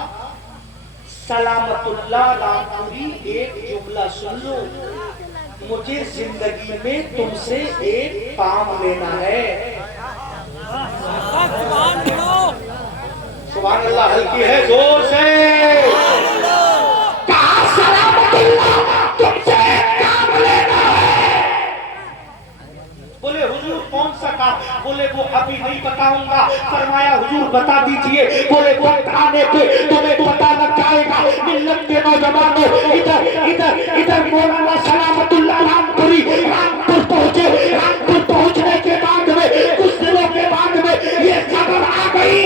सलामतुल्लाह रामपुरी एक जुमला सुन लो, मुझे जिंदगी में तुमसे एक काम लेना है। सुभान अल्लाह हल्की है, जोर से कहा सलामतुल्लाह तुमसे एक काम लेना है। बोले हुजूर कौन सा काम? बोले वो अभी नहीं बताऊंगा। फरमाया हुजूर बता दीजिए। बोले वक्त आने पे तुम्हें पता लग जाएगा। मिल्लत के नौजवानों इधर इधर इधर मौलाना सलामतुल्लाह रामपुरी रामपुर पहुंचे। रामपुर पहुंचने के बाद में कुछ दिनों के बाद में ये खबर आ गई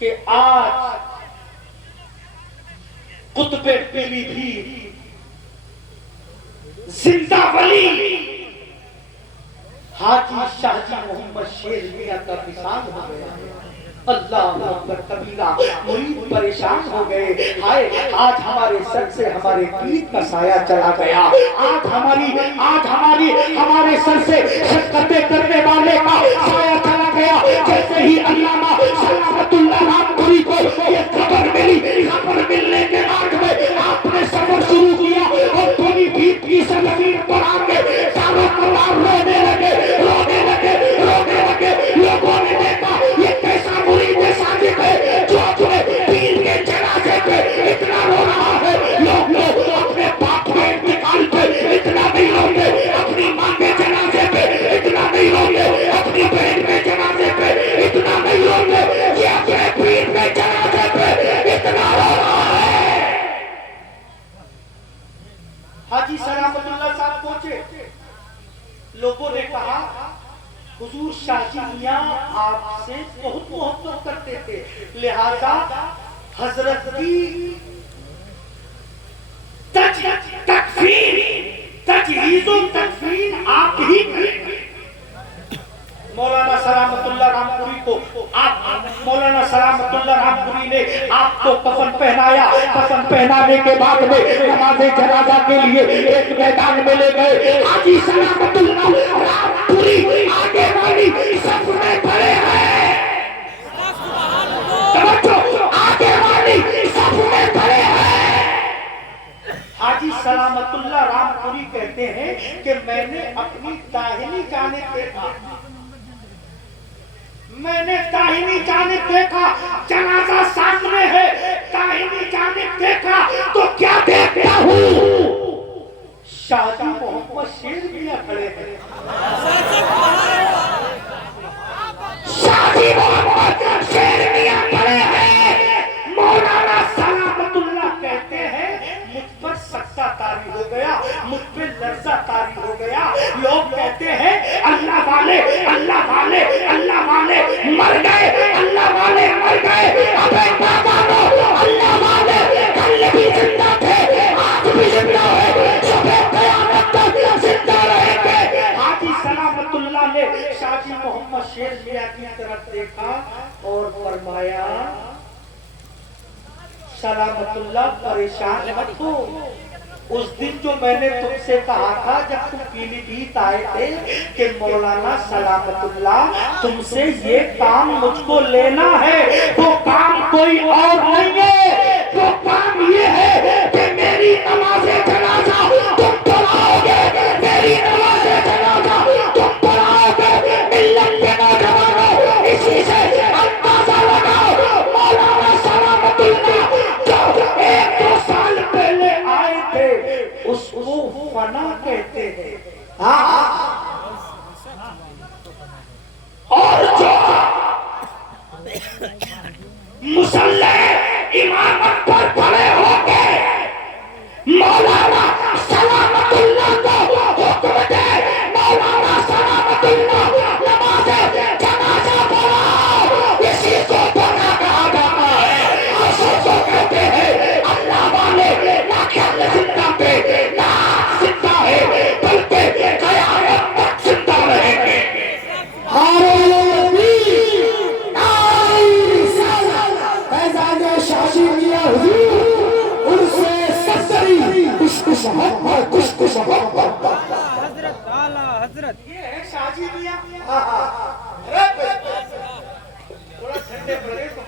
कि आज कुतुबे पीलीभीत जिंदा वली हाजी शाहजी मोहम्मद शेर मियां का विशाल हो गया। अल्लाह अकबर कबीरा मुरीद परेशान हो गए। हाय आज हमारे सर से हमारे पीर का साया चला गया। आज हमारी हमारे सर से शक्कतें करने वाले का साया चला गया। जैसे ही अल्लामा सलामतुल्लाह रामपुरी को ये खबर मिली, खबर मिलने के बाद में आपने सफर शुरू किया और थोड़ी भीड़ की जमीन पर आके चारों तरफ रोने लगे। लोगों ने देखा ये कैसा मुरीद साजिद है जो अपने पीर के जनाजे पे इतना रो रहा है। लोग अपने बाप के इंतकाल पे इतना नहीं रोते, अपनी माँ के जनाजे पे इतना नहीं रोते, अपनी बहन के जनाजे पे इतना नहीं रोते, ये अपने पीर के जनाजे पे इतना रो रहा है। हाजी सलामतुल्लाह साहब पहुंचे। लोगों ने कहा हुजूर शाजी मियां आपसे बहुत मोहब्बत करते थे, लिहाजा हजरत की तकफीन आप ही करेंगे। मौलाना सलामतुल्लाह रामपुरी को आपको कफन पहनाया। कफन पहनाने के बाद में नमाज़े जनाजा के लिए एक मैदान में ले गए। हाजी सलामतुल्लाह रामपुरी आगे वाली सफ में खड़े हैं। आगे वाली सफ में खड़े हैं। हाजी सलामतुल्लाह रामपुरी कहते हैं कि मैंने अपनी दाहिनी जानिब देखा, मैंने दाहिनी जानिब देखा, जनाजा सामने है, दाहिनी जानिब देखा तो क्या देखता हूँ, शादी मोहम्मद शेर मियां खड़े हैं। शादी मोहम्मद शेर मियां खड़े हैं। मौलाना सलामतुल्लाह कहते हैं मुझ पर सख्ता तारी हो गया, मुझ पे लर्जा तारी हो गया। लोग कहते हैं अल्लाह वाले अल्लाह वाले अल्लाह वाले मर गए, अल्लाह वाले मर गए। अबे बाबा अल्लाह वाले कल भी जिंदा थे, आज भी जिंदा है, सुबह क़यामत तक जिंदा रहेंगे। हाजी सलामतुल्लाह ने शादी मोहम्मद शेर मियां की तरफ देखा और फरमाया सलामतुल्लाह परेशान मत हो। उस दिन जो मैंने तुमसे कहा था जब तुम पीलीभीत आए थे कि मौलाना सलामतुल्लाह तुमसे ये काम मुझको लेना है, वो काम कोई और नहीं है, वो काम ये है कि मेरी नमाज़े जनाजा तुम पढ़ाओगे, मेरी नमाज़े जनाजा तुम पढ़ाओगे। मिल्लत के नौजवानों इसी से अंदाजा लगाओ मौलाना सलामतुल्लाह जो 1-2 साल पहले आए थे उसको फना कहते हैं। और जो मुसल्ले इमामत पर खड़े होके मौलाना सलामतुल्लाह को हुक्म दे, मौलाना सलामतुल्लाह नमाज़े जनाजा पढ़ाओ, इसी को फना कहा जाता है। इसी को कहते हैं अल्लाह वाले ना ख्याल जिंदा पे ना जिंदा है, बल्कि क़यामत तक जिंदा रहेंगे। हजरत आला हजरत ये है शाजी मियां। थोड़ा ठंडे पड़े तो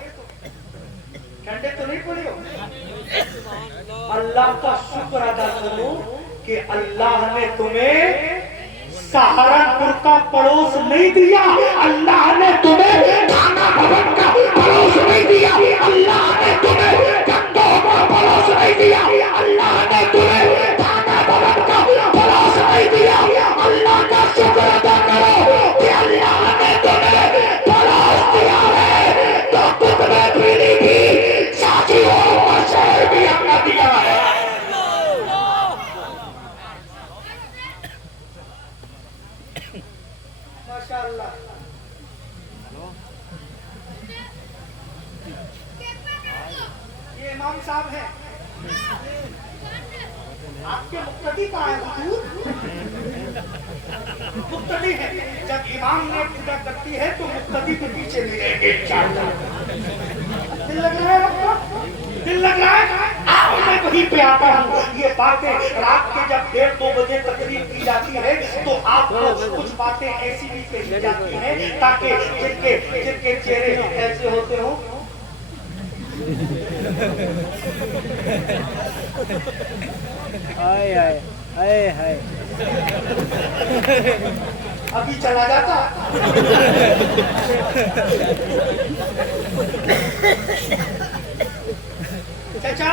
ठंडे तो नहीं पड़े हो। अल्लाह का शुक्र अदा करो कि अल्लाह ने तुम्हें सहारनपुर का पड़ोस नहीं दिया, अल्लाह ने तुम्हें थाना भवन का पड़ोस नहीं दिया, अल्लाह ने तुम्हें गंदों का पड़ोस नहीं दिया, अल्लाह ने तुम्हें थाना भवन का पड़ोस नहीं दिया। अल्लाह का शुक्र अदा करो कि अल्लाह ने तुम्हें पड़ोस दिया है, तो तुम्हें पीलीभीत साथियों और शहर भी अपना दिया है। माशाअल्लाह। ये इमाम साहब हैं, आपके मुक्तदी कहाँ है हुजूर? मुक्तदी है, जब इमाम ने पूजा करती है तो मुक्तदी के पीछे ले जाएंगे इंशाअल्लाह। दिल लग रहा है आपका? दिल लग रहा है? आओ मैं वहीं पे आता हूँ। ये बातें रात के जब 1-2 बजे तकरीर की जाती है तो आपको कुछ बातें ऐसी भी कही जाती हैं ताकि जिनके चेहरे ऐसे होते हो। हाय हाय हाय हाय अभी चला जाता। चाचा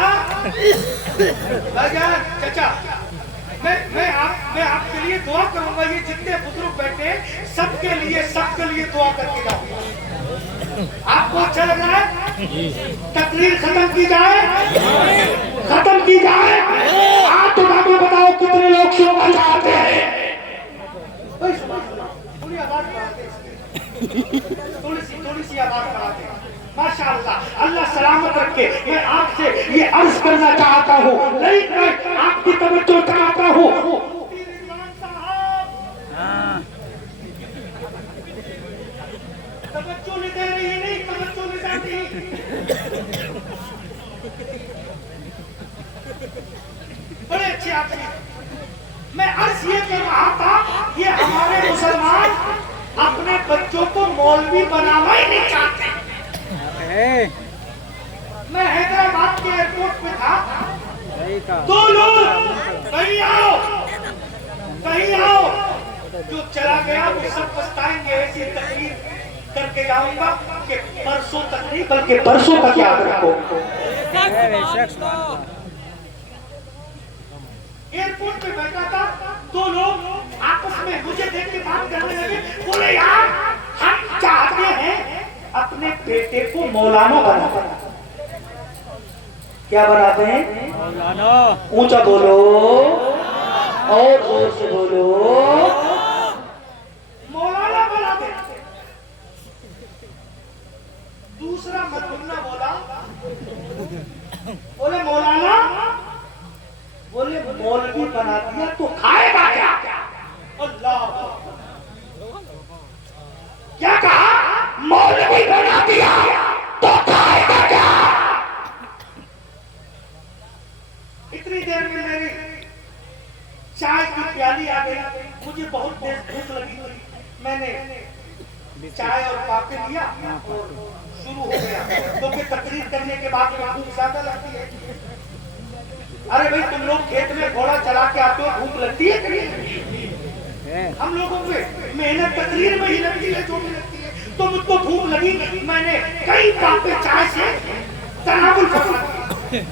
भाईजान, चाचा मैं आपके लिए दुआ करूंगा। ये जितने बुजुर्ग बैठे सबके लिए दुआ करके जाऊंगा। आपको अच्छा लग रहा है? तकरीर खत्म की जाए, खत्म की जाए। आप तो बाबू बताओ कितने लोग सुनना चाहते हैं? थोड़ी आवाज बढ़ाते हैं, थोड़ी सी आवाज बढ़ाते हैं। माशाअल्लाह, अल्लाह सलामत रखे। मैं आपसे ये अर्ज करना चाहता हूँ, नहीं मैं आपकी तवज्जो चाहता हूँ। तवज्जो नहीं दे रही, नहीं तवज्जो नहीं जाती। अच्छे आदमी। मैं अर्ज ये कर रहा था, ये हमारे मुसलमान अपने बच्चों को मौलवी बनाना ही नहीं चाहते। मैं हैदराबाद के एयरपोर्ट पे था, दो लोग कहीं आओ जो चला गया वो सब पछताएंगे। ऐसी तकलीफ करके जाऊंगा कि परसों तक नहीं बल्कि परसों तक याद रखो। एयरपोर्ट पे बैठा था, दो लोग आपस में मुझे देख के बात करने लगे। बोले यार हम चाहते हैं अपने बेटे को मौलाना बनाना। क्या बनाते हैं? मौलाना। ऊंचा बोलो और जोर से बोलो। मौलाना बनाते। दूसरा मदुन्ना बोला, बोले मौलाना, बोले मौलवी बना दिया तो खाएगा क्या? अल्लाह, क्या कहा? मौलवी बना दिया तो खाएगा क्या? इतनी देर में मेरी चाय की प्याली आ गई। मुझे बहुत तेज भूख लगी थी। मैंने चाय और कॉफी लिया और शुरू हो गया, क्योंकि तकरीर करने के बाद में भूख ज्यादा लगती है। अरे भाई तुम लोग खेत में घोड़ा चला के आते हो, भूख लगती है कि नहीं? हम लोगों को मेहनत तकरीर में ही लगती है, जो भी लगती है। तो मुझको भूख लगी, मैंने कई कप चाय से तनावुल फरमा दिया।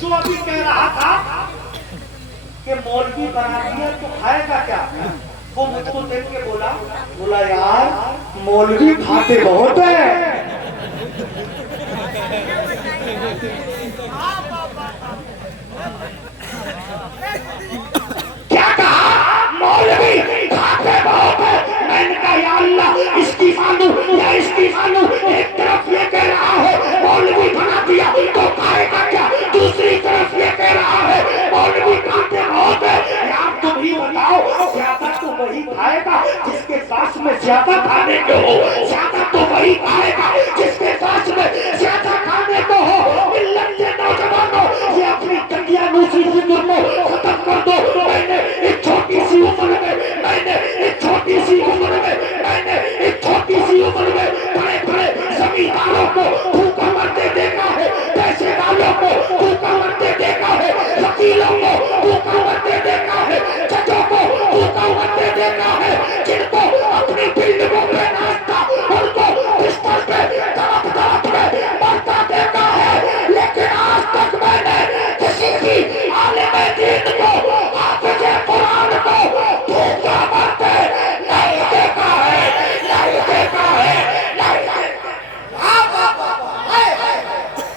तो अभी कह रहा था कि मौलवी बना दिया तो खाएगा क्या? वो मुझको देख के बोला यार मौलवी खाते बहुत है। क्या कहा? मौलवी खाते बहुत है। मैंने कहा या अल्लाह, इसकी मानू या इसकी मानू। एक तरफ ये कह रहा है मौलवी बना दिया तो खाएगा क्या, दूसरी तरफ ये कह रहा है मौलवी खाते बहुत है। यार तुम ही बताओ, ज्यादा तो वही खाएगा जिसके पास में ज्यादा खाने को हो। ज्यादा तो वही खाएगा जिसके पास में ज्यादा खाने को हो। मिल्लत के नौजवानों, ये अपनी कटियानूसी जिंदगी को खत्म कर दो। मैंने एक छोटी सी उम्र में बड़े बड़े जमींदारों को भूखा मरते देखा है, पैसे वालों को भूखा मरते देखा है, वकीलों को भूखा मरते देखा है, जजों को भूखा मरते देखा है, जिनको अपनी बिल्डिंगों में नाश्ता उनको बिस्तर पे तड़प में मरता देखा है। लेकिन आज तक मैंने किसी की आलिम दीन को, हाफिज कुरान को भूखा मरते नहीं देखा है, नहीं देखा है, नहीं देखा।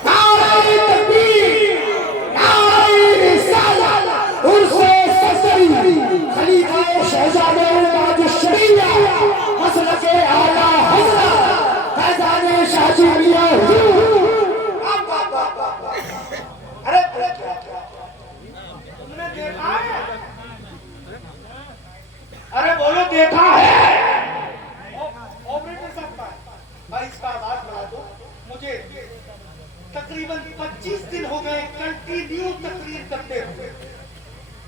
नारे तकबीर, नारे रिसालत, उर्से ससरी, खलीफा शहजादे ताज शरीया, मसलके आला हज़रत, फैज़ाने शाजी मियां हुजूर। अरे तुमने देखा है? अरे बोलो देखा है? ऑपरेटर साहब भाई इसका आवाज बढ़ा दो। मुझे तकरीबन 25 दिन हो गए कंटिन्यू तकरीर करते हुए।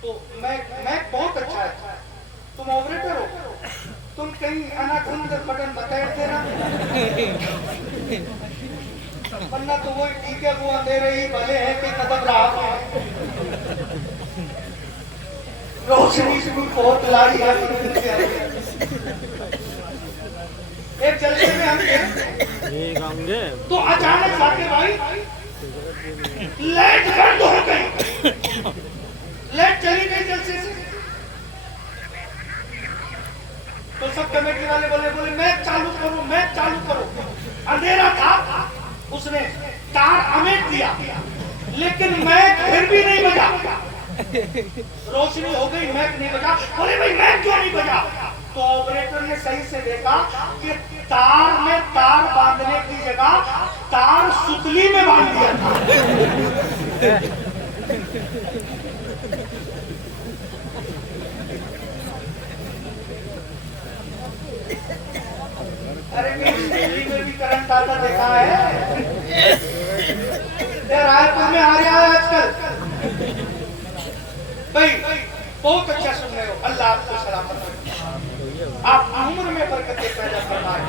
तो मैं बहुत अच्छा है। तुम ऑपरेटर हो, तुम कहीं अनाखुंद बटन बताए देना, वरना तो वही ठीक है, वो अंधेरे ही भले हैं कि कदम रहा है। रोशनी से बहुत लाई है। एक जलसे में हम गए तो अचानक जाके भाई लाइट बंद हो गई, लाइट चली गई जलसे से। तो सब कमेटी वाले बोले मैं चालू करूं। अंधेरा था, उसने तार अमेट दिया, लेकिन मैं फिर भी नहीं बजा। रोशनी हो गई, मैक नहीं बजा। बोले भाई मैक क्यों नहीं बजा? तो ऑपरेटर ने सही से देखा कि तार में तार बांधने की जगह तार सुतली में बांध दिया था। अरे दिल्ली में भी करंट आता देखा है? रायपुर में आ रहा है आजकल। भाई बहुत अच्छा सुन रहे हो, अल्लाह आपको सलामत रखे, आप उम्र में बरकतें पैदा फरमाए,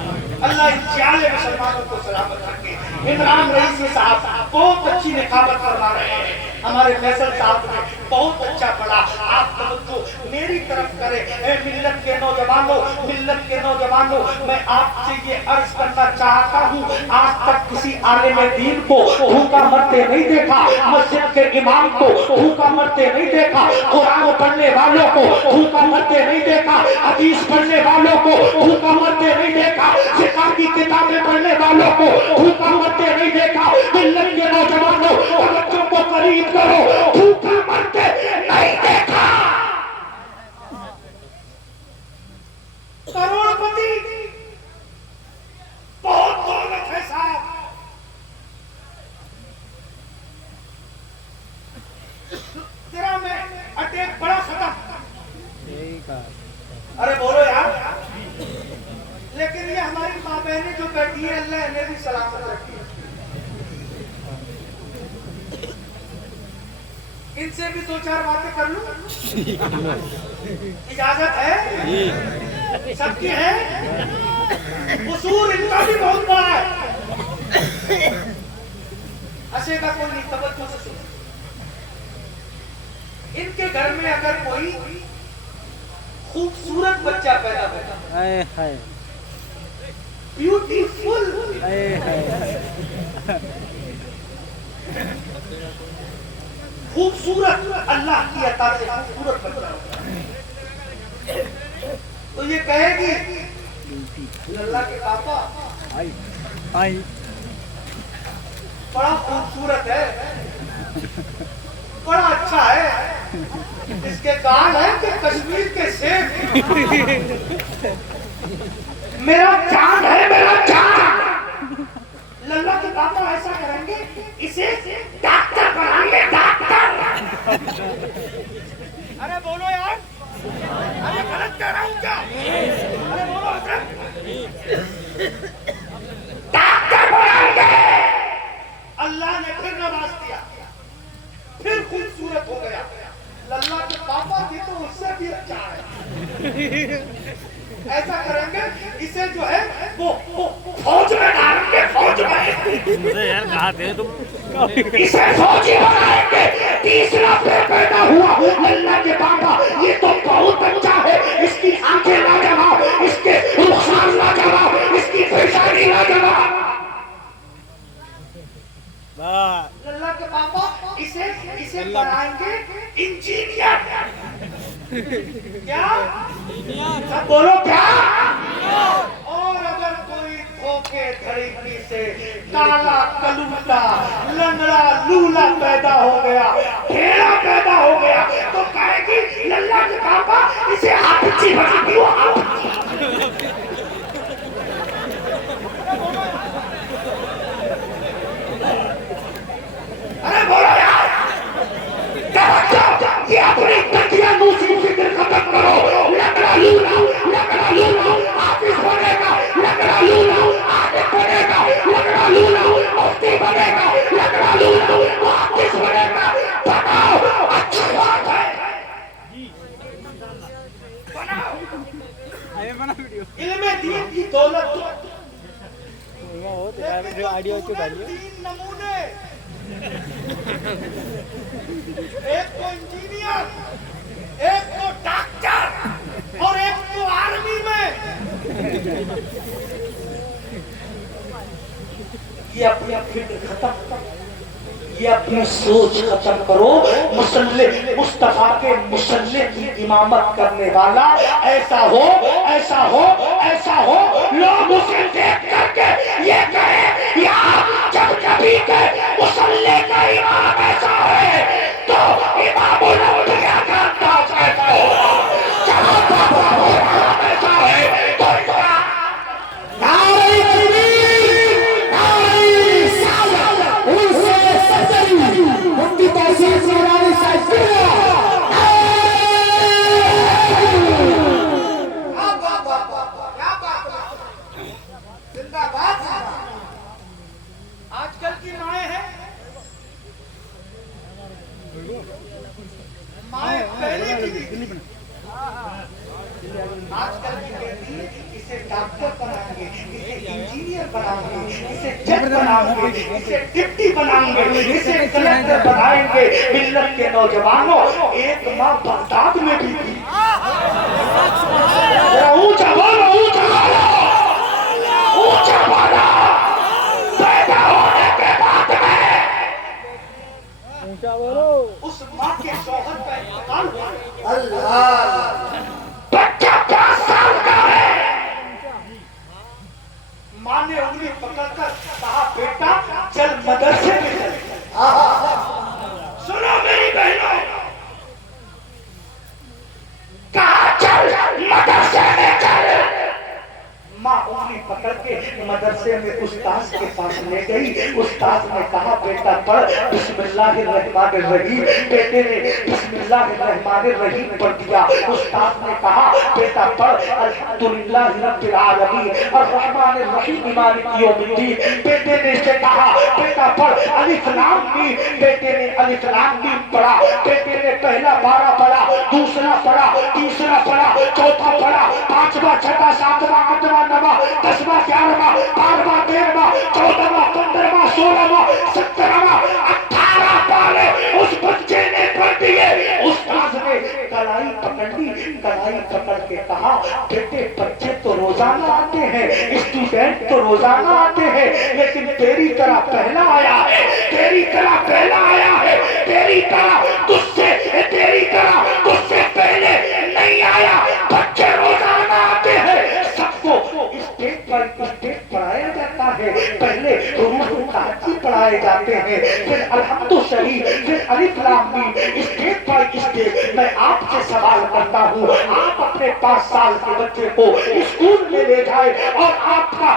अल्लाह इन जाले मुसलमानों को सलामत रखे। इमरान रईसी साहब बहुत अच्छी निकाबत फरमा रहे हैं, हमारे फैसल साहब ने बहुत अच्छा पढ़ा। आप तवज्जो मेरी तरफ करें। ए मिल्लत के नौजवानों, मिल्लत के नौजवानों, मैं आपसे ये अर्ज करना चाहता हूँ, आज तक किसी आलिम दीन को भूखा मरते नहीं देखा, मस्जिद के इमाम को भूखा मरते नहीं देखा, कुरान पढ़ने वालों को भूखा मरते नहीं देखा, हदीस पढ़ने वालों को भूखा मरते नहीं देखा, फिक़ह की किताबें पढ़ने वालों को भूखा मरते नहीं देखा। मिल्लत के नौजवानों, बच्चों को करीब करो, भूखा मरते नहीं देखा। करोड़पति, बहुत दौलत है साहब, तेरा में अटैक बड़ा खत्म। अरे बोलो यार, लेकिन ये हमारी माँ बहनें जो बैठी है, अल्लाह इन्हें भी सलामत रखी, इनसे भी दो चार बातें कर लूं, इजाजत है? सबकी है? कसूर इनका भी बहुत बड़ा है, हंसेगा कोई नहीं, तवज्जो से सुनो। इनके घर में अगर कोई खूबसूरत बच्चा पैदा होता है, ब्यूटीफुल, खूबसूरत, अल्लाह की अता से खूबसूरत बच्चा होता है, तो ये कहेगी अल्लाह के पापा बड़ा खूबसूरत है, बड़ा अच्छा है, इसके गाल है कि कश्मीर के सेब, मेरा चांद है, मेरा चांद। लल्ला के पापा ऐसा करेंगे, इसे डॉक्टर बनाएंगे, डॉक्टर। अरे बोलो यार, अरे गलत कह रहा हूँ क्या? अरे बोलो डॉक्टर बनाएंगे। अल्लाह ने फिर नवाज दिया, फिर खूबसूरत हो गया। लल्ला के पापा की तो उससे भी अच्छा है, ऐसा करेंगे, इसे जो है वो फौज में डालेंगे, फौज में। मुझे यार कहा थे तुम, इसे फौजी बनाएंगे। तीसरा पैदा हुआ अल्लाह के पापा, ये तो बहुत अच्छा है, इसकी आंखें लाजवाब, इसके रुखसार लाजवाब, इसकी पेशानी लाजवाब। अल्लाह के पापा इसे बनाएंगे इंजीनियर। क्या? सब बोलो क्या? और अगर कोई धोखे धड़ी से काला कलूटा लंगड़ा लूला पैदा हो गया, ढेरा पैदा हो गया, तो कहेगी लल्ला के पापा इसे आपची बना दो, अरे बोलो यार, ये अपनी तकिया दूसरी फिक्र खत्म करो। लंगड़ा लूला ऑफिस बनेगा, लंगड़ा लूला आगे बढ़ेगा, लंगड़ा लूला मुफ्ती बनेगा, लंगड़ा लूला ऑफिस बनेगा। बनाओ, अच्छी बात है, बनाओ। इल्मे दीन की दौलत तीन नमूने, एक तो इंजीनियर, एक तो डॉक्टर और एक तो आर्मी में। ये अपनी फिक्र खत्म, ये अपनी सोच खत्म करो। मुसल्ले मुस्तफा के मुसल्ले की इमामत करने वाला ऐसा हो, ऐसा हो, ऐसा हो, लोग उसे देख करके ये कहे यार जब नबी के मुसल्ले का इमाम ऐसा है तो इमामुल अंबिया का अंदाज ऐसा होगा। जब इमाम ऐसा है तो इसका आजकल की माएं हैं, माए पहले की थी। आजकल की कहती है इसे डॉक्टर बनाएंगे, इसे इंजीनियर बनाएंगे, इसे जज बनाएंगे, इसे डिप्टी बनाएंगे, इसे कलेक्टर बनाएंगे। मिल्लत के नौजवानों, एक माँ बगदाद में भी थी। ऊंचा बोलो, ऊंचा बोलो, ऊंचा बोलो। पैदा होने के बाद में ऊंचा बोलो। उस माँ के शौहर का इंतकाल हुआ। अल्लाह बच्चा 5 साल का है। माँ ने उंगली पकड़कर कहा, बेटा चल मदरसे में चल। सुनो मेरी बहनों, कहा चल मदरसे में चल। माँ उंगली पकड़ के मदरसे में उस्ताद के पास ले गई। उस्ताद ने कहा, बेटा पढ़ बिस्मिल्लाहिर्रहमानिर्रहीम। बेटे ने बिस्मिल्लाहिर्रहमानिर्रहीम पढ़ दिया। उस्ताद ने कहा, बेटा पढ़ अल्हम्दुलिल्लाहि रब्बिल आलमीन अर्रहमानिर्रहीम मालिकि यौमिद्दीन। बेटे ने इसे कहा, बेटा पढ़ अलिफ लाम मीम। बेटे ने अलिफ लाम मीम पढ़ा। बेटे ने पहला 12 पढ़ा, दूसरा पढ़ा, तीसरा पढ़ा, चौथा पढ़ा, 5वां, 6वां, 7वां, 8वां, 9वां, 10वां, 11वां, 12वां, 13वां, 14वां, 15वां, 16वां, 17वां, 18 पाले उस बच्चे ने पढ़ दिए। उस्ताद ने कलाई पकड़ ली। कलाई पकड़ के कहा, बेटे बच्चे तो रोजाना आते हैं, स्टूडेंट तो रोजाना आते हैं, लेकिन तेरी तरह पहला आया है, तेरी तरह पहला आया है, तेरी तरह तुझसे पहले नहीं आया। बच्चे रोजाना आते हैं, सबको स्टेप बाय स्टेप पढ़ाया जाता है। पहले रूह ताजी पढ़ाए जाते हैं, फिर अल्हम्दु शरीफ, फिर अलिफ लाम मीम, स्टेप बाय स्टेप। मैं आपसे सवाल करता हूँ, आप अपने 5 साल के बच्चे को स्कूल में ले जाए और आपका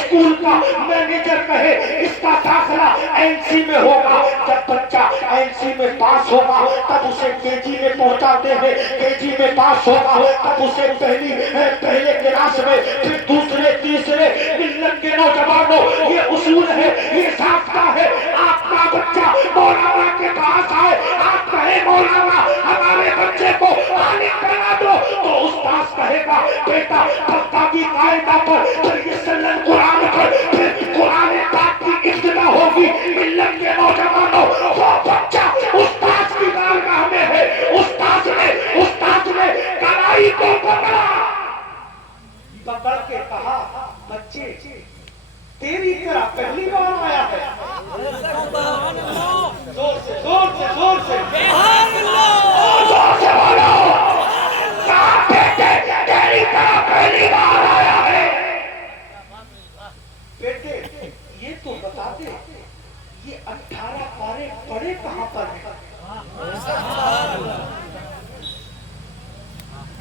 स्कूल का मैनेजर कहे इसका दाखिला एनसी में होगा। जब बच्चा एनसी में पास होगा तब उसे केजी में पहुंचाते हैं, केजी में पास होगा तब उसे पहले क्लास में, फिर दूसरे तीसरे। मिल्लत के नौजवानों, ये उसूल है, ये साख्ता है। आपका बच्चा मौलाना के पास आए, आप कहे मौलाना हमारे बच्चे को आलिम बना दो, तो उस्ताद कहेगा, बेटा फक्का की कायदा पर, फिर ये सल्लल्लाहु कुरान पर, फिर कुरान पाक की इब्तिदा होगी। मिल्लत के नौजवानों, वो बच्चा उस्ताद की बारगाह में है। उस्ताद ने कलाई को पकड़ा, पकड़ के कहा, बच्चे तेरी तरह पहली बार आया है। जोर से जोर से जोर से जोर से बोलो, कहा बेटे तेरी तरह पहली बार आया है। बेटे ये तो बता दे, ये 18 पारे पढ़े कहाँ पर है?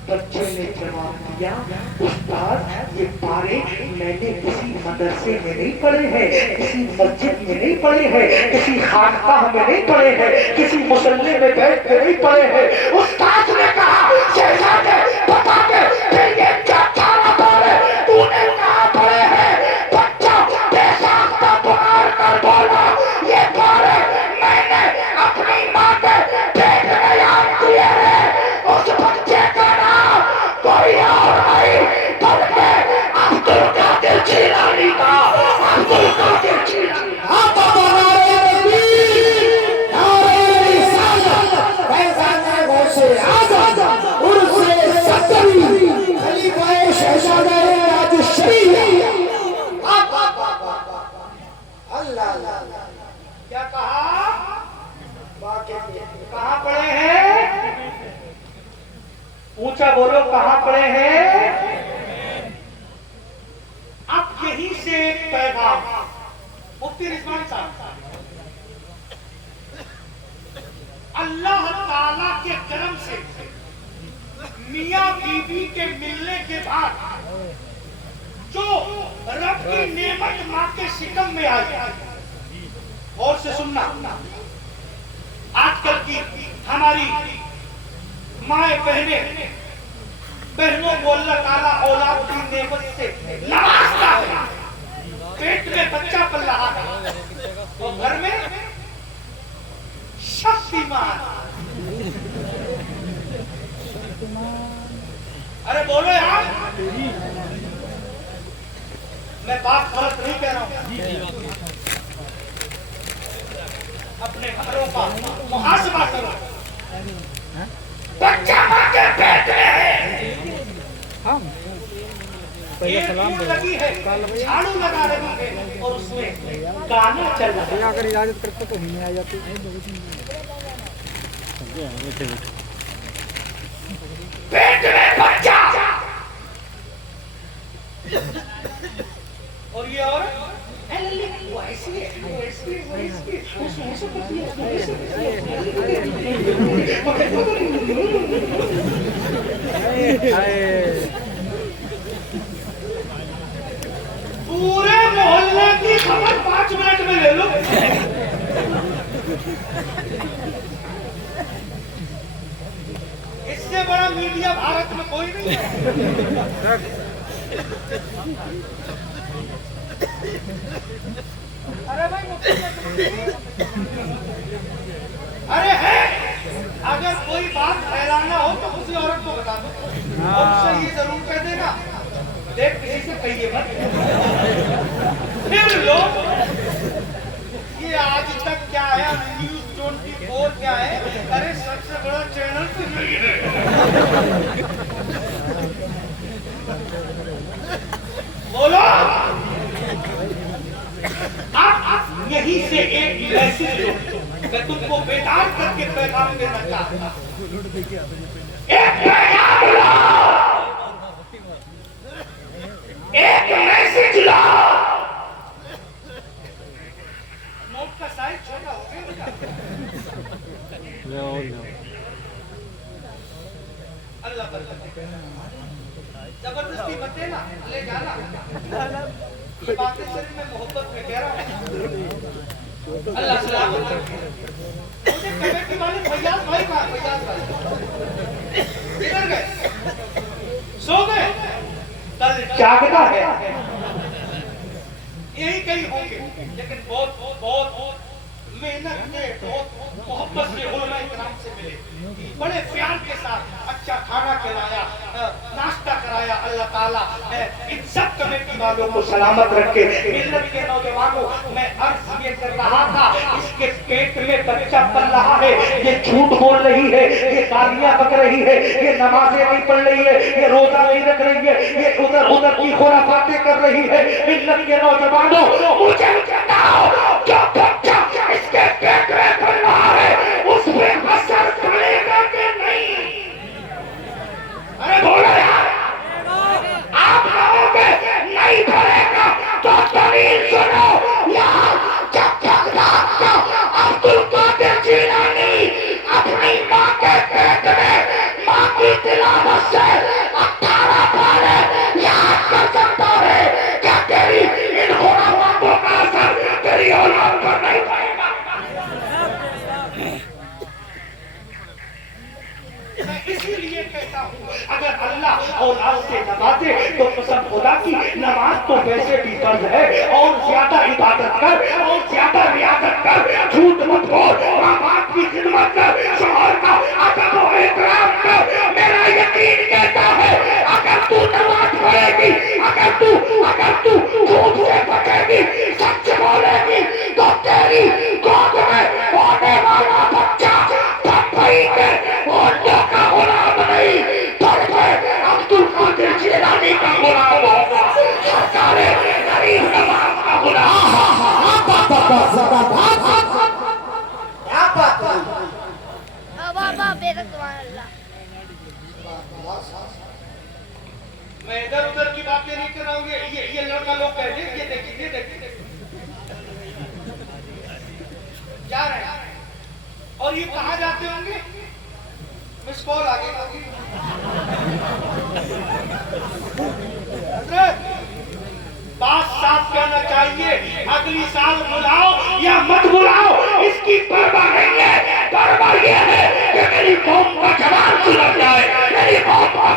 बच्चे ने जवाब दिया, उस्ताद ये पारे मैंने किसी मदरसे में नहीं पढ़े हैं, किसी मस्जिद में नहीं पढ़े हैं, किसी खानकाह में नहीं पढ़े हैं, किसी मुसल्ले में बैठ के नहीं पढ़े हैं। उस्ताद ने कहा, शहजादे बता दे फिर ये क्या 18 पारे तूने कहाँ पढ़े हैं? बच्चा बेसाख्ता पुकार कर बोला, ये पारे मैंने अपनी माँ के पेट में याद किए हैं। उस बच्चे का नाम कोई और नहीं बल्कि अब्दुल कादिर जिलानी था। अब्दुल कादिर जिलानी। क्या कहा? कहाँ पढ़े हैं? ऊंचा बोलो, कहाँ पढ़े हैं? अब यहीं से पैगाम मुफ्ती रिजवान साहब, अल्लाह ताला के करम से मियाँ बीवी के मिलने के बाद जो रब की नेमत माँ के शिकम में आई, और से सुनना, आजकल की हमारी माए बहनों को अल्लाह ताला औलाद की नेमत से नवाजता है। पेट में बच्चा पल रहा है तो घर में शक्तिमान अरे बोलो यार, मैं बात गलत नहीं कह रहा हूँ। अपने घरों का मुहासबा करो। बच्चा मां के पेट में है, एक टीम लगी है, झाड़ू लगा रही है और उसमें गाना चल रहा है। अगर इजाजत करते तो ही नहीं आ जाती। पेट में बच्चा और ये औरत वो ऐसी है, वो ऐसी है, वो ऐसी है, उसमें ऐसा करती है, उसमें ऐसा पूरे मोहल्ले की खबर 5 मिनट में ले लो। इससे बड़ा मीडिया भारत में कोई नहीं है। अरे भाई, अरे है, अगर कोई बात फैलाना हो तो उसी औरत को बता दो और उससे ये जरूर कह देगा, देख किसी से कहिए मत। फिर लोग ये आज तक क्या है, न्यूज़ 24 क्या है, अरे सबसे बड़ा चैनल तो यही है। बोलो, आप यही से एक मैसेज लो, मैं तुमको बेदार करके पैगाम देना चाहता हूं। एक मैसेज लो। नोट का साइज छोटा हो गया। अल्लाह जबरदस्ती मत देना, ले जाना। ये बातें सिर्फ मैं मोहब्बत में कह रहा हूँ। अल्लाह सलामत रखे। मुझे कमेटी वाले फैयाज भाई कहाँ? फैयाज भाई किधर गए? सो गए? कल जागता है, यही कहीं होंगे, लेकिन बहुत मेहनत से, बहुत मोहब्बत से उलमा इकराम से मिले, बड़े प्यार के साथ अच्छा खाना खिलाया, नाश्ता कराया। अल्लाह ताला इन सब कमेटी वालों को सलामत रखे। मिल्लत के नौजवानों, मैं अर्ज ये कर रहा था, इसके पेट में बच्चा पल रहा है, ये झूठ बोल रही है, ये गालियां बक रही है, ये नमाजें नहीं पढ़ रही है, ये रोजा नहीं रख रही है, ये उधर उधर की खुराफातें कर रही है। मिल्लत के नौजवानों, मुझे बताओ, जो बच्चा इसके पेट में पल रहा है, उस पे असर पड़ेगा कि नहीं? अरे बोलो यार, आप कहोगे नहीं पड़ेगा तो दलील सुनो। यार, जब तक अब्दुल कादिर जिलानी अपनी माँ के पेट में माँ की तिलावत से 18 पारे याद कर सकता है, क्या तेरी इन खुराफातों का असर तेरी औलाद पर नहीं पड़ेगा? मैं इसीलिए कहता हूँ, अगर अल्लाह औलाद से नवाजे तो कसम खुदा की नमाज तो वैसे भी फर्ज है, और ज्यादा इबादत कर और ज्यादा रियाजत कर, झूठ मत बोल, माँ बाप की खिदमत कर, शौहर का अदब और एहतराम कर। मेरा यकीन कहता है, अगर तू नमाज पढ़ेगी, अगर तू झूठ से बचेगी, सच बोलेगी, तो तेरी गोद में होने वाला बच्चा बम्बई के औरतों का गुलाम नहीं, बल्कि अब्दुल कादिर जिलानी का गुलाम होगा, सरकारे गरीब नवाज का गुलाम। क्या बात है? मैं इधर उधर की बातें नहीं कर रहा हूँ। ये लड़का लोग कह दे, ये देखिए जा रहे हैं, और ये कहाँ जाते होंगे? मिस कॉल आ गई। बात साफ कहना चाहिए, अगली साल बुलाओ या मत बुलाओ, इसकी परवाह नहीं है। परवाह ये है कि मेरी कौम का जवान सुलझ जाए, मेरी कौम का।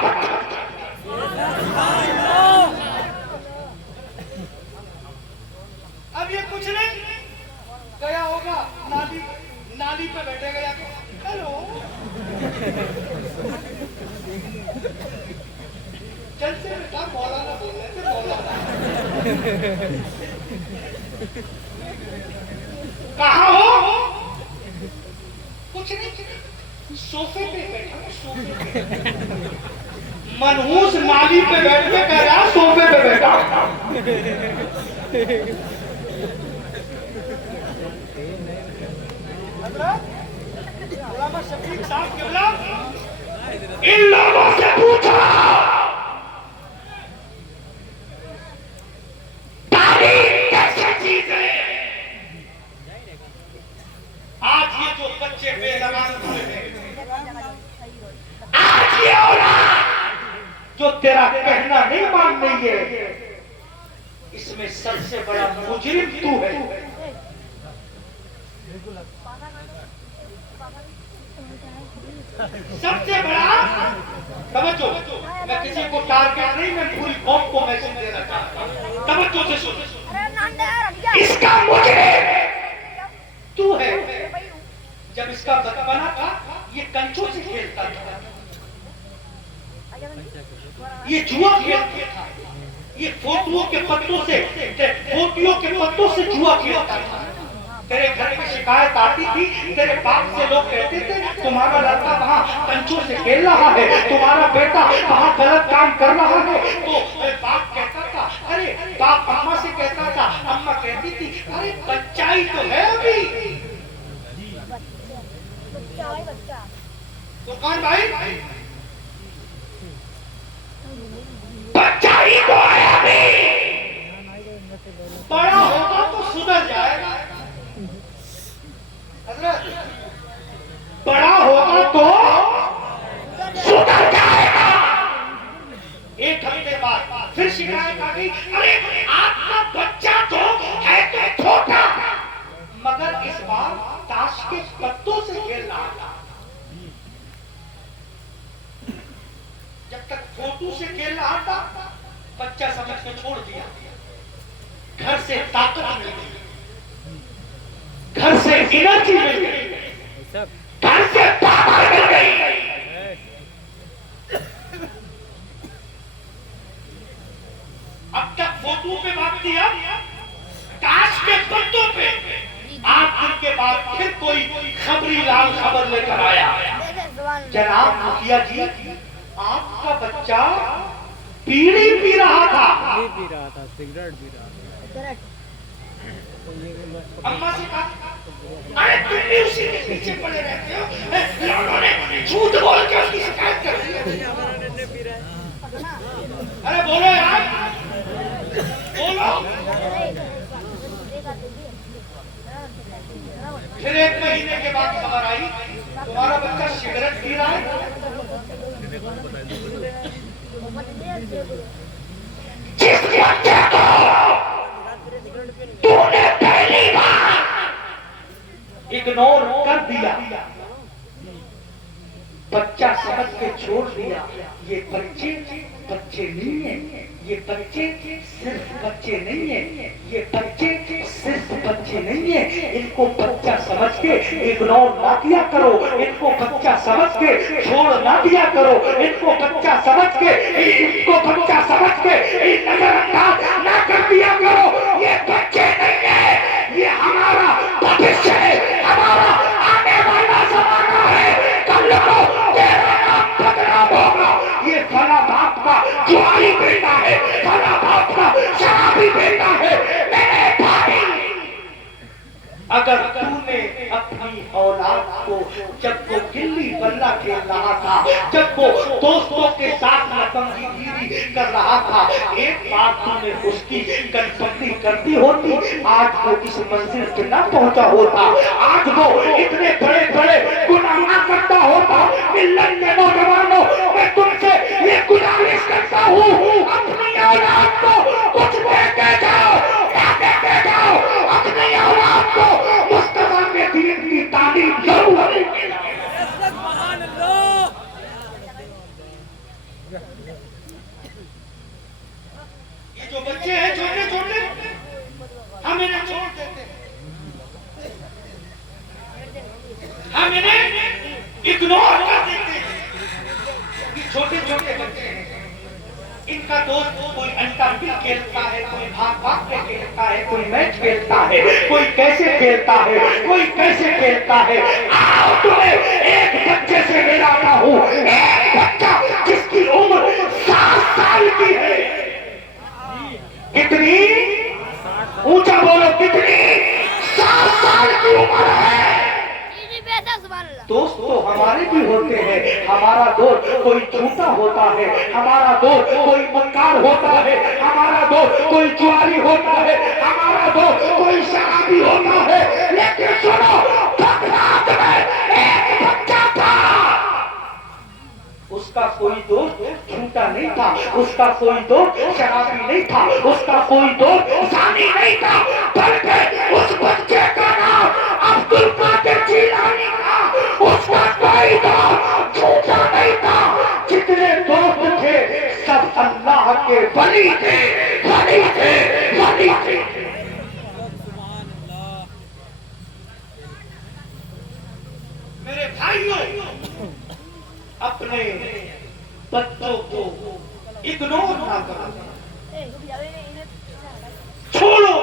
अब ये कुछ नहीं गया होगा, नाली पे बैठेगा, हेलो चल से बेटा मौलाना बोल रहे थे मौलाना। कहाँ हो? कुछ नहीं, सोफे पे बैठा हूँ, सोफे पे। मनहूस नाली पे बैठ के कह रहा सोफे पे बैठा। शफीक साहब किबला इन लोगों से पूछो तारीख कैसी चीज है। आज ये जो बच्चे बेलगाम हुए हैं, आज ये औलाद जो तेरा कहना नहीं मान रही है, इसमें सबसे बड़ा मुजरिम तू है। सबसे बड़ा तवज्जो, मैं किसी को टारगेट नहीं, मैं पूरी कौम को मैसेज देना चाहता हूं। तवज्जो से सुन, इसका मुजरिम तू है। जब इसका बचपना था ये कंचों से खेलता था, ये जुआ खेलता था, ये फोटुओं के पत्तों से जुआ खेलता था। तेरे घर में शिकायत आती थी, तेरे बाप से लोग कहते थे तुम्हारा लड़का वहाँ कंचों से खेल रहा है, तुम्हारा बेटा वहाँ गलत काम कर रहा है। तो बाप कहता था, अरे बाप अम्मा से कहता था, अम्मा कहती थी अरे बच्चा ही तो है अभी। तो कौन भाई? बच्चा ही तो है अभी, बड़ा होगा तो सुधर जाएगा। बड़ा होगा तो सुधर जाएगा। एक हफ्ते बाद फिर शिकायत आ गई, अरे आपका बच्चा तो है तो छोटा, मगर इस बार ताश के पत्तों से खेल रहा था। जब तक फोटो से खेल रहा था बच्चा समझ के छोड़ दिया। घर से ताकत मिल गई, घर से एनर्जी मिल गई, घर से पावर मिल गई। अब तक फोटो पे बात किया, ताश के पत्तों पे। आज दिन के बाद फिर कोई खबरी लाल खबर लेकर आया, जनाब मुखिया जी आपका बच्चा बीड़ी पी रहा था, सिगरेट पी रहा था। अम्मा से कहा, अरे तुम भी उसी के पीछे पड़े रहते हो, लोगों ने झूठ बोल के उसकी शिकायत कर दी। अरे बोलो यार, बोलो। फिर एक महीने के बाद खबर आई तुम्हारा बच्चा सिगरेट पी रहा है। जिस बच्चे को तूने पहली बार इग्नोर कर दिया, बच्चा समझ के छोड़ दिया, ये बच्चे बच्चे नहीं है, ये बच्चे सिर्फ बच्चे नहीं है, ये बच्चे सिर्फ बच्चे नहीं है। इनको बच्चा समझ के इग्नोर ना किया करो, इनको बच्चा समझ के छोड़ ना दिया करो, इनको बच्चा समझ के नजरअंदाज ना कर दिया करो। ये बच्चे नहीं है, ये हमारा भविष्य है, हमारा आने वाला जमाना है। कल को तेरा नाम बदनाम होगा। ये फला बाप का जुआरी बेटा है, फला बाप का शराबी बेटा है। मेरे भाई, अगर तूने अपनी औलाद को जब वो गिल्ली बल्ला खेल रहा था, जब वो दोस्तों के साथ लपंगीगिरी कर रहा था, एक बार तूने उसकी कनपट्टी करती होती, आज वो इस मंजिल पे ना पहुंचा होता, आज वो इतने बड़े बड़े गुनाह ना करता होता। मिल्लत के नौजवानों, मैं तुमसे ये गुजारिश करता हूँ, अपनी औलाद को कुछ देके जाओ, देके जाओ अपनी औलाद को। मुस्तफा के दीन की तालीम जरूर है। ये जो बच्चे हैं छोटे हम इन्हें छोड़ देते हैं, हम इन्हें इग्नोर कर देते हैं। ये छोटे छोटे बच्चे हैं, इनका दोस्त कोई अंटा बिल खेलता है, कोई भाग भाग पे खेलता है, कोई मैच खेलता है, कोई कैसे खेलता है, कोई कैसे खेलता है। आओ तुम्हें एक बच्चे से मिलाता हूँ, एक बच्चा जिसकी उम्र 7 साल की है। कितनी? ऊंचा बोलो, कितनी? 7 साल की उम्र है। दोस्त तो हमारे भी होते हैं। हमारा दोस्त कोई झूठा होता है, हमारा दोस्त कोई मक्कार होता है, हमारा दोस्त कोई जुआरी होता है, हमारा दोस्त कोई शराबी होता है। लेकिन सुनो, बगदाद में एक बच्चा था, उसका कोई दोस्त झूठा नहीं था, उसका कोई दोस्त शराबी नहीं था, उसका कोई दोस्त जानी नहीं था, बल्कि उस बच्चे का नाम अब्दुल कादिर जिलानी था। उसका कोई दोस्त झूठा नहीं था। जितने दोस्त थे सब अल्लाह के वली थे, वली थे, वली थे। मेरे भाइयों, अपने बच्चों को इग्नोर ना करो, छोड़ो।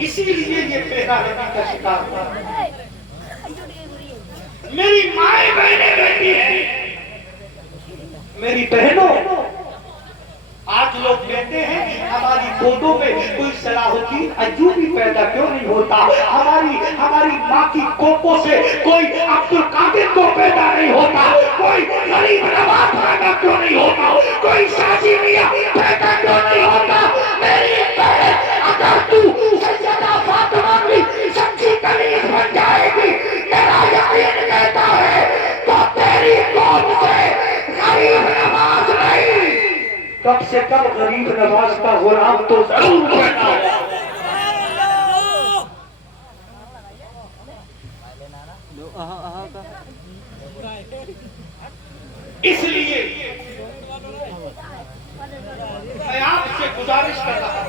इसीलिए ये पेड़ा नबी का शिकार हुआ। मेरी माए बहने बैठी है, मेरी बहनों, आज लोग कहते हैं हमारी गोदों में कोई सलाहुद्दीन अय्यूबी पैदा क्यों नहीं होता, हमारी माँ की कोकों से कोई अब्दुल कादिर को पैदा नहीं होता, कोई गरीब नवाज पैदा क्यों नहीं होता, कोई शाजी मियां पैदा क्यों नहीं होता। मेरी बहन, अगर तू सैयदा फातिमा की सच्ची कनीज बन जाएगी, मेरा यकीन कहता है, तो तेरी कौम से गरीब नवाज नहीं, कम से कम गरीब नवाज का गुलाम तो जरूर पैदा हो। इसलिए मैं आपसे गुजारिश कर रहा हूं,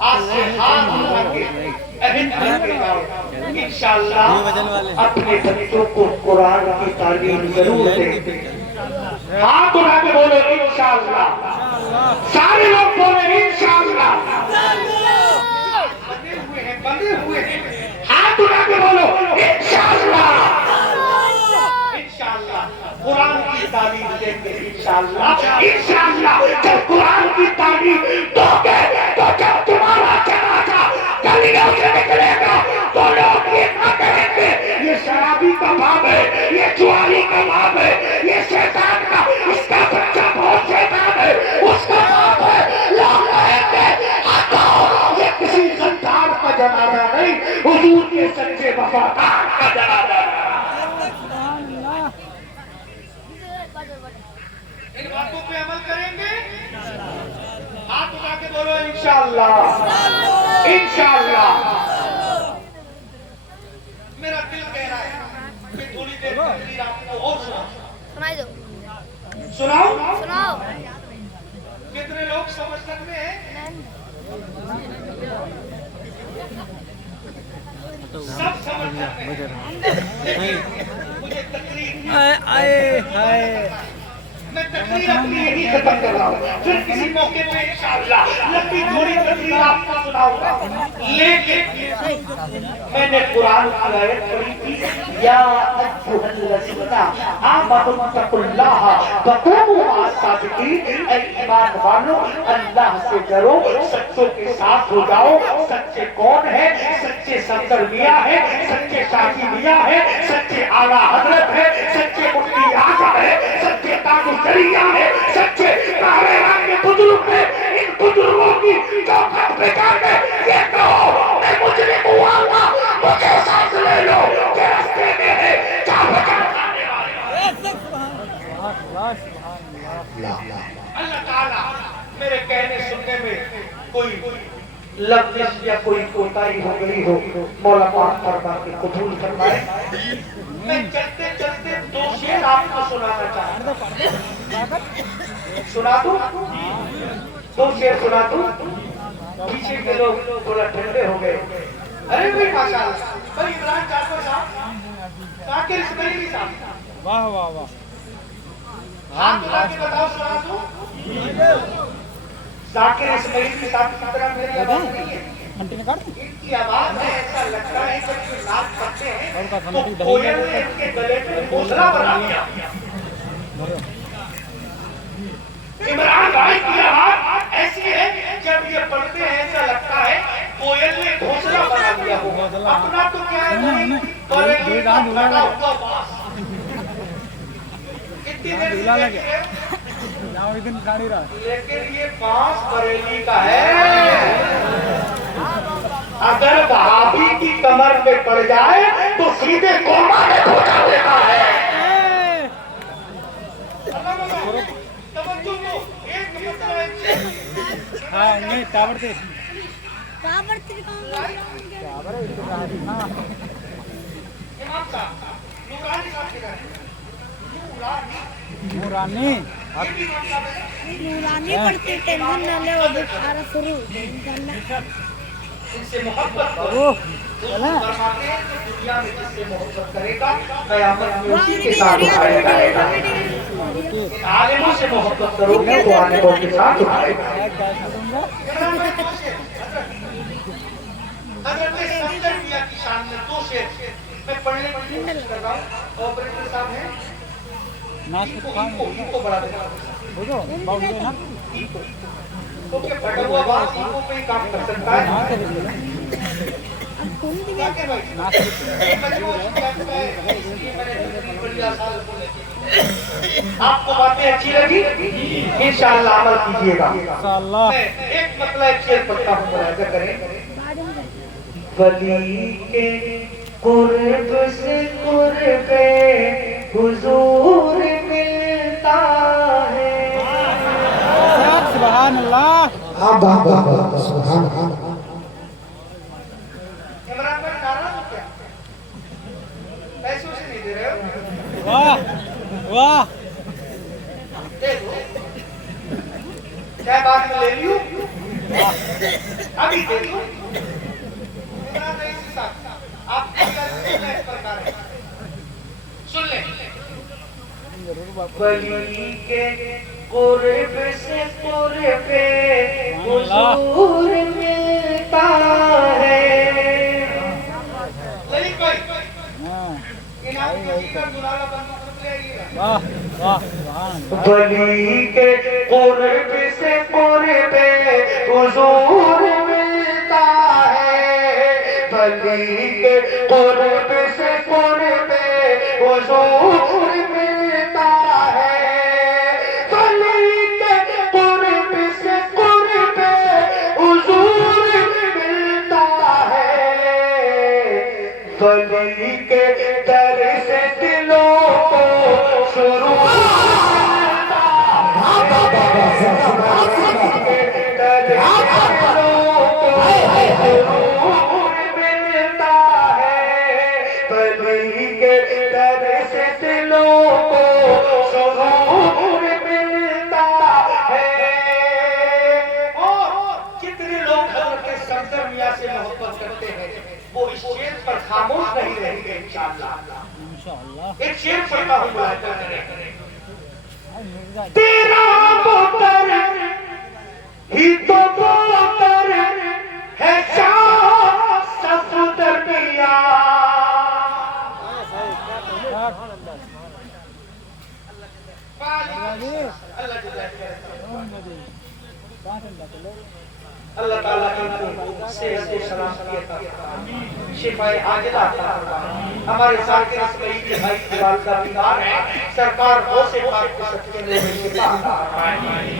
आज से हाथ मिला के अहद करके जाओ, इंशाअल्लाह अपने बच्चों को कुरान की तालीम जरूर दें। हाथ उठा के बोलो इंशाअल्लाह, सारे लोग बोले इंशाअल्लाह। बंधे हुए हैं, हाथ उठा के बोलो इंशाअल्लाह, इंशाअल्लाह कुरान की तालीम देंगे इंशाअल्लाह, इंशाअल्लाह। जब कुरान की तालीम दोगे तो जब तुम्हारा जनाजा गलियों से निकलेगा तो लोग ये ना कहेंगे ये शराबी का बाप है, ये जुआरी का बाप है, ये शैतान का, इसका बच्चा बहुत शैतान है, उसका बाप है। लोग कहेंगे ये किसी गद्दार का जनाजा नहीं, हुजूर के सच्चे वफादार का जनाजा है। इन बातों पे अमल करेंगे, हाथ उठा के बोलो इंशाअल्लाह, इंशाअल्लाह। मेरा दिल कह रहा है कि थोड़ी देर तकरीर आपको और सुनाओ। कितने लोग समझ सकते हैं? सब समझ सकते हैं, मुझे तकरीर मैं तकरीर अपनी यही खत्म कर रहा हूँ, फिर किसी मौके पे इंशाअल्लाह लंबी थोड़ी तकरीर आपको सुनाऊंगा। लेकिन मैंने कुरान की आयत पढ़ी थी, या अय्युहल्लज़ीना आमनू तक़ुल्लाह वकूनू मअस-सादिक़ीन, ऐ ईमान वालों अल्लाह से डरो, सच्चों के साथ हो जाओ। सच्चे कौन है? सच्चे सफदर मियां है, सच्चे शाही मियां है, सच्चे आला हजरत है, सच्चे मुफ्ती आजम है, सच्चे ताजुशरिया है, सच्चे कारेवान के बुजुर्ग है। इन बुजुर्गों की चौखट पे जाके ये कहो मैं मुजरिम हुआ था, मुझे सांस ले लो के रास्ते में है क्या बचा खाने वाले। अल्लाह ताला मेरे कहने सुनने में कोई लफ्ज़ या कोई कोताही हो गई हो, मौला पाक फरमा के कबूल फरमाए। मैं चलते चलते 2 शेर आपको सुनाना चाहता हूं, सुना दूं? 2 शेर सुना दूं? पीछे के लोग थोड़ा ठंडे हो गए। अरे भाई माशाल्लाह, भाई इमरान जाफर साहब, साकिर इस्माइली साहब, वाह वाह वाह हाथ उठा के बताओ सुना दूं जाकिर इस्माइल की साथ की तरह मेरी आवाज नहीं है घंटे ने काट इनकी आवाज है ऐसा लगता है जब ये नाच करते और का हैं तो घंटी कोयल ने इनके गले में घोंसला बना दिया इमरान भाई की आवाज ऐसी है जब ये पढ़ते हैं ऐसा लगता है कोयल ने घोंसला बना दिया हो अपना तो क्या है बरेली का फटा हुआ बांस कितनी देर से कहती है यहाँ एक दिन गाड़ी रहा लेकिन ये बांस बरेली का है अगर भाभी की कमर पे पड़ जाए तो सीधे कोमा में घोटा देता है हाँ नहीं टावर थे टावर नूरानी नूरानी पढ़ते टेंशन न ले वो बुखार शुरू इनसे मोहब्बत करो दुनिया में जिससे मोहब्बत करेगा कयामत में उसी के साथ उठाया जाएगा आलिमों से मोहब्बत करोगे तो आलिमों के साथ उठाएगा हज़रत सफदर मियां की शान में दो शेर मैं पढ़ने की कोशिश कर रहा हूं ऑपरेटर साहब हैं इनको बढ़ा देना हो तो बाउंड है ना तो क्या फटा हुआ बांस इनको पे काम कर सकता है अब कौन दिया क्या भाई आपको बातें अच्छी लगी इंशाअल्लाह अमल कीजिएगा इंशाअल्लाह एक मतलब एक शेर पढ़ता हूँ मुलाहिजा करें वली के कुर्ब से कुर्बे हुजूर मिलता है सुभान अल्लाह हाँ वाह वाह वाह सुभान अल्लाह इमरान भाई नाराज हो क्या पैसे उसे नहीं दे रहे हो वाह वाह दे दो चाहे बाद में ले लियो अभी दे दो इमरान भाई इसी साथ आप इस प्रकार है सुन ले वली के कुर्ब से कुर्बे हुजूर मिलता है ललित भाई इनाम किसी का दुलारा बंदूक रख ले आइएगा वाह वाह सुभान अल्लाह वली के कुर्ब से कुर्बे हुजूर मिलता है वली के कुर्ब से कुर्बे हुजूर मिलता है वली के कुर्ब से कुर्बे हुजूर मिलता है वली के दर से दिलों को शुरू खामोश नहीं रहेंगे इंशाअल्लाह एक शेर पढ़ता हूँ मुलाहिजा करें तेरा पुत्र ही तो पुत्र है शाह सफदर मियां अल्लाह ताला इनको सेहत और सलामती अता फरमाए शिफाए आजिला अता फरमाए हमारे जाकिर इस्माइल के भाई की वालिदा बीमार है सरकार हो से पाक को सच्चे में शिफा अता फरमाए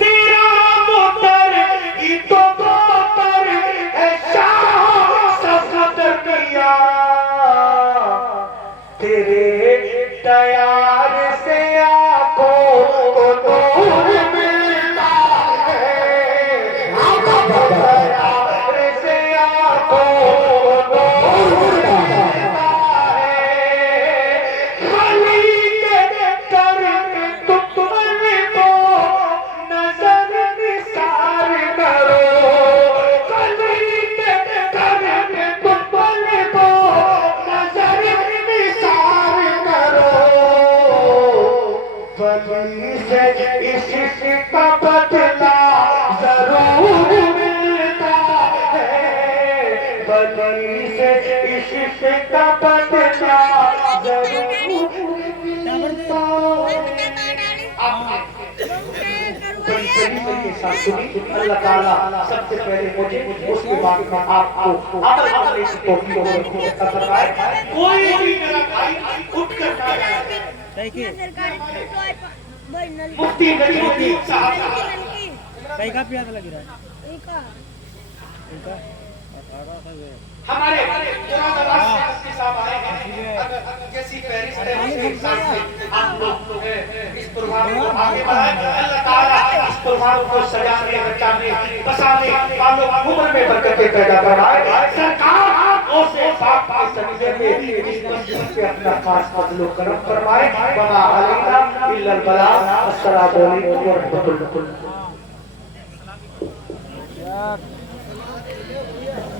तेरा पुत्र ही तो पुत्र है शाह सफदर मियां तेरे तैयार से आंखों को दूर मिलता है तैयार से आंखों को दूर मिलता है वली के कर तुमने को नजर निसार करो वली के कर तुमने को नजर निसार बली से इश्क का बदला अल्लाह ताला सबसे पहले मुझे उसके बाद में आपको अमल करने की तौफीक अता फरमाए। कोई भी मेरा भाई उठकर ना जाए। मुफ्ती गरीबुद्दीन साहब कहीं का प्यास लग रहा है हमारे मुरादाबाद साहब आए हैं। जैसी पेरिस आप लोग इस प्रोग्राम को आगे बढ़ाएं। अल्लाह ताला इस प्रोग्राम को सजाने बचाने बसाने वालों उम्र में बरकतें पैदा फरमाए। सरकार और से बाप के सदक़े में इस मस्जिद पे अपना खास फज़ल व करम फरमाए। वमा अलैना इल्लल बलाग। अस्सलामु अलैकुम व रहमतुल्लाह।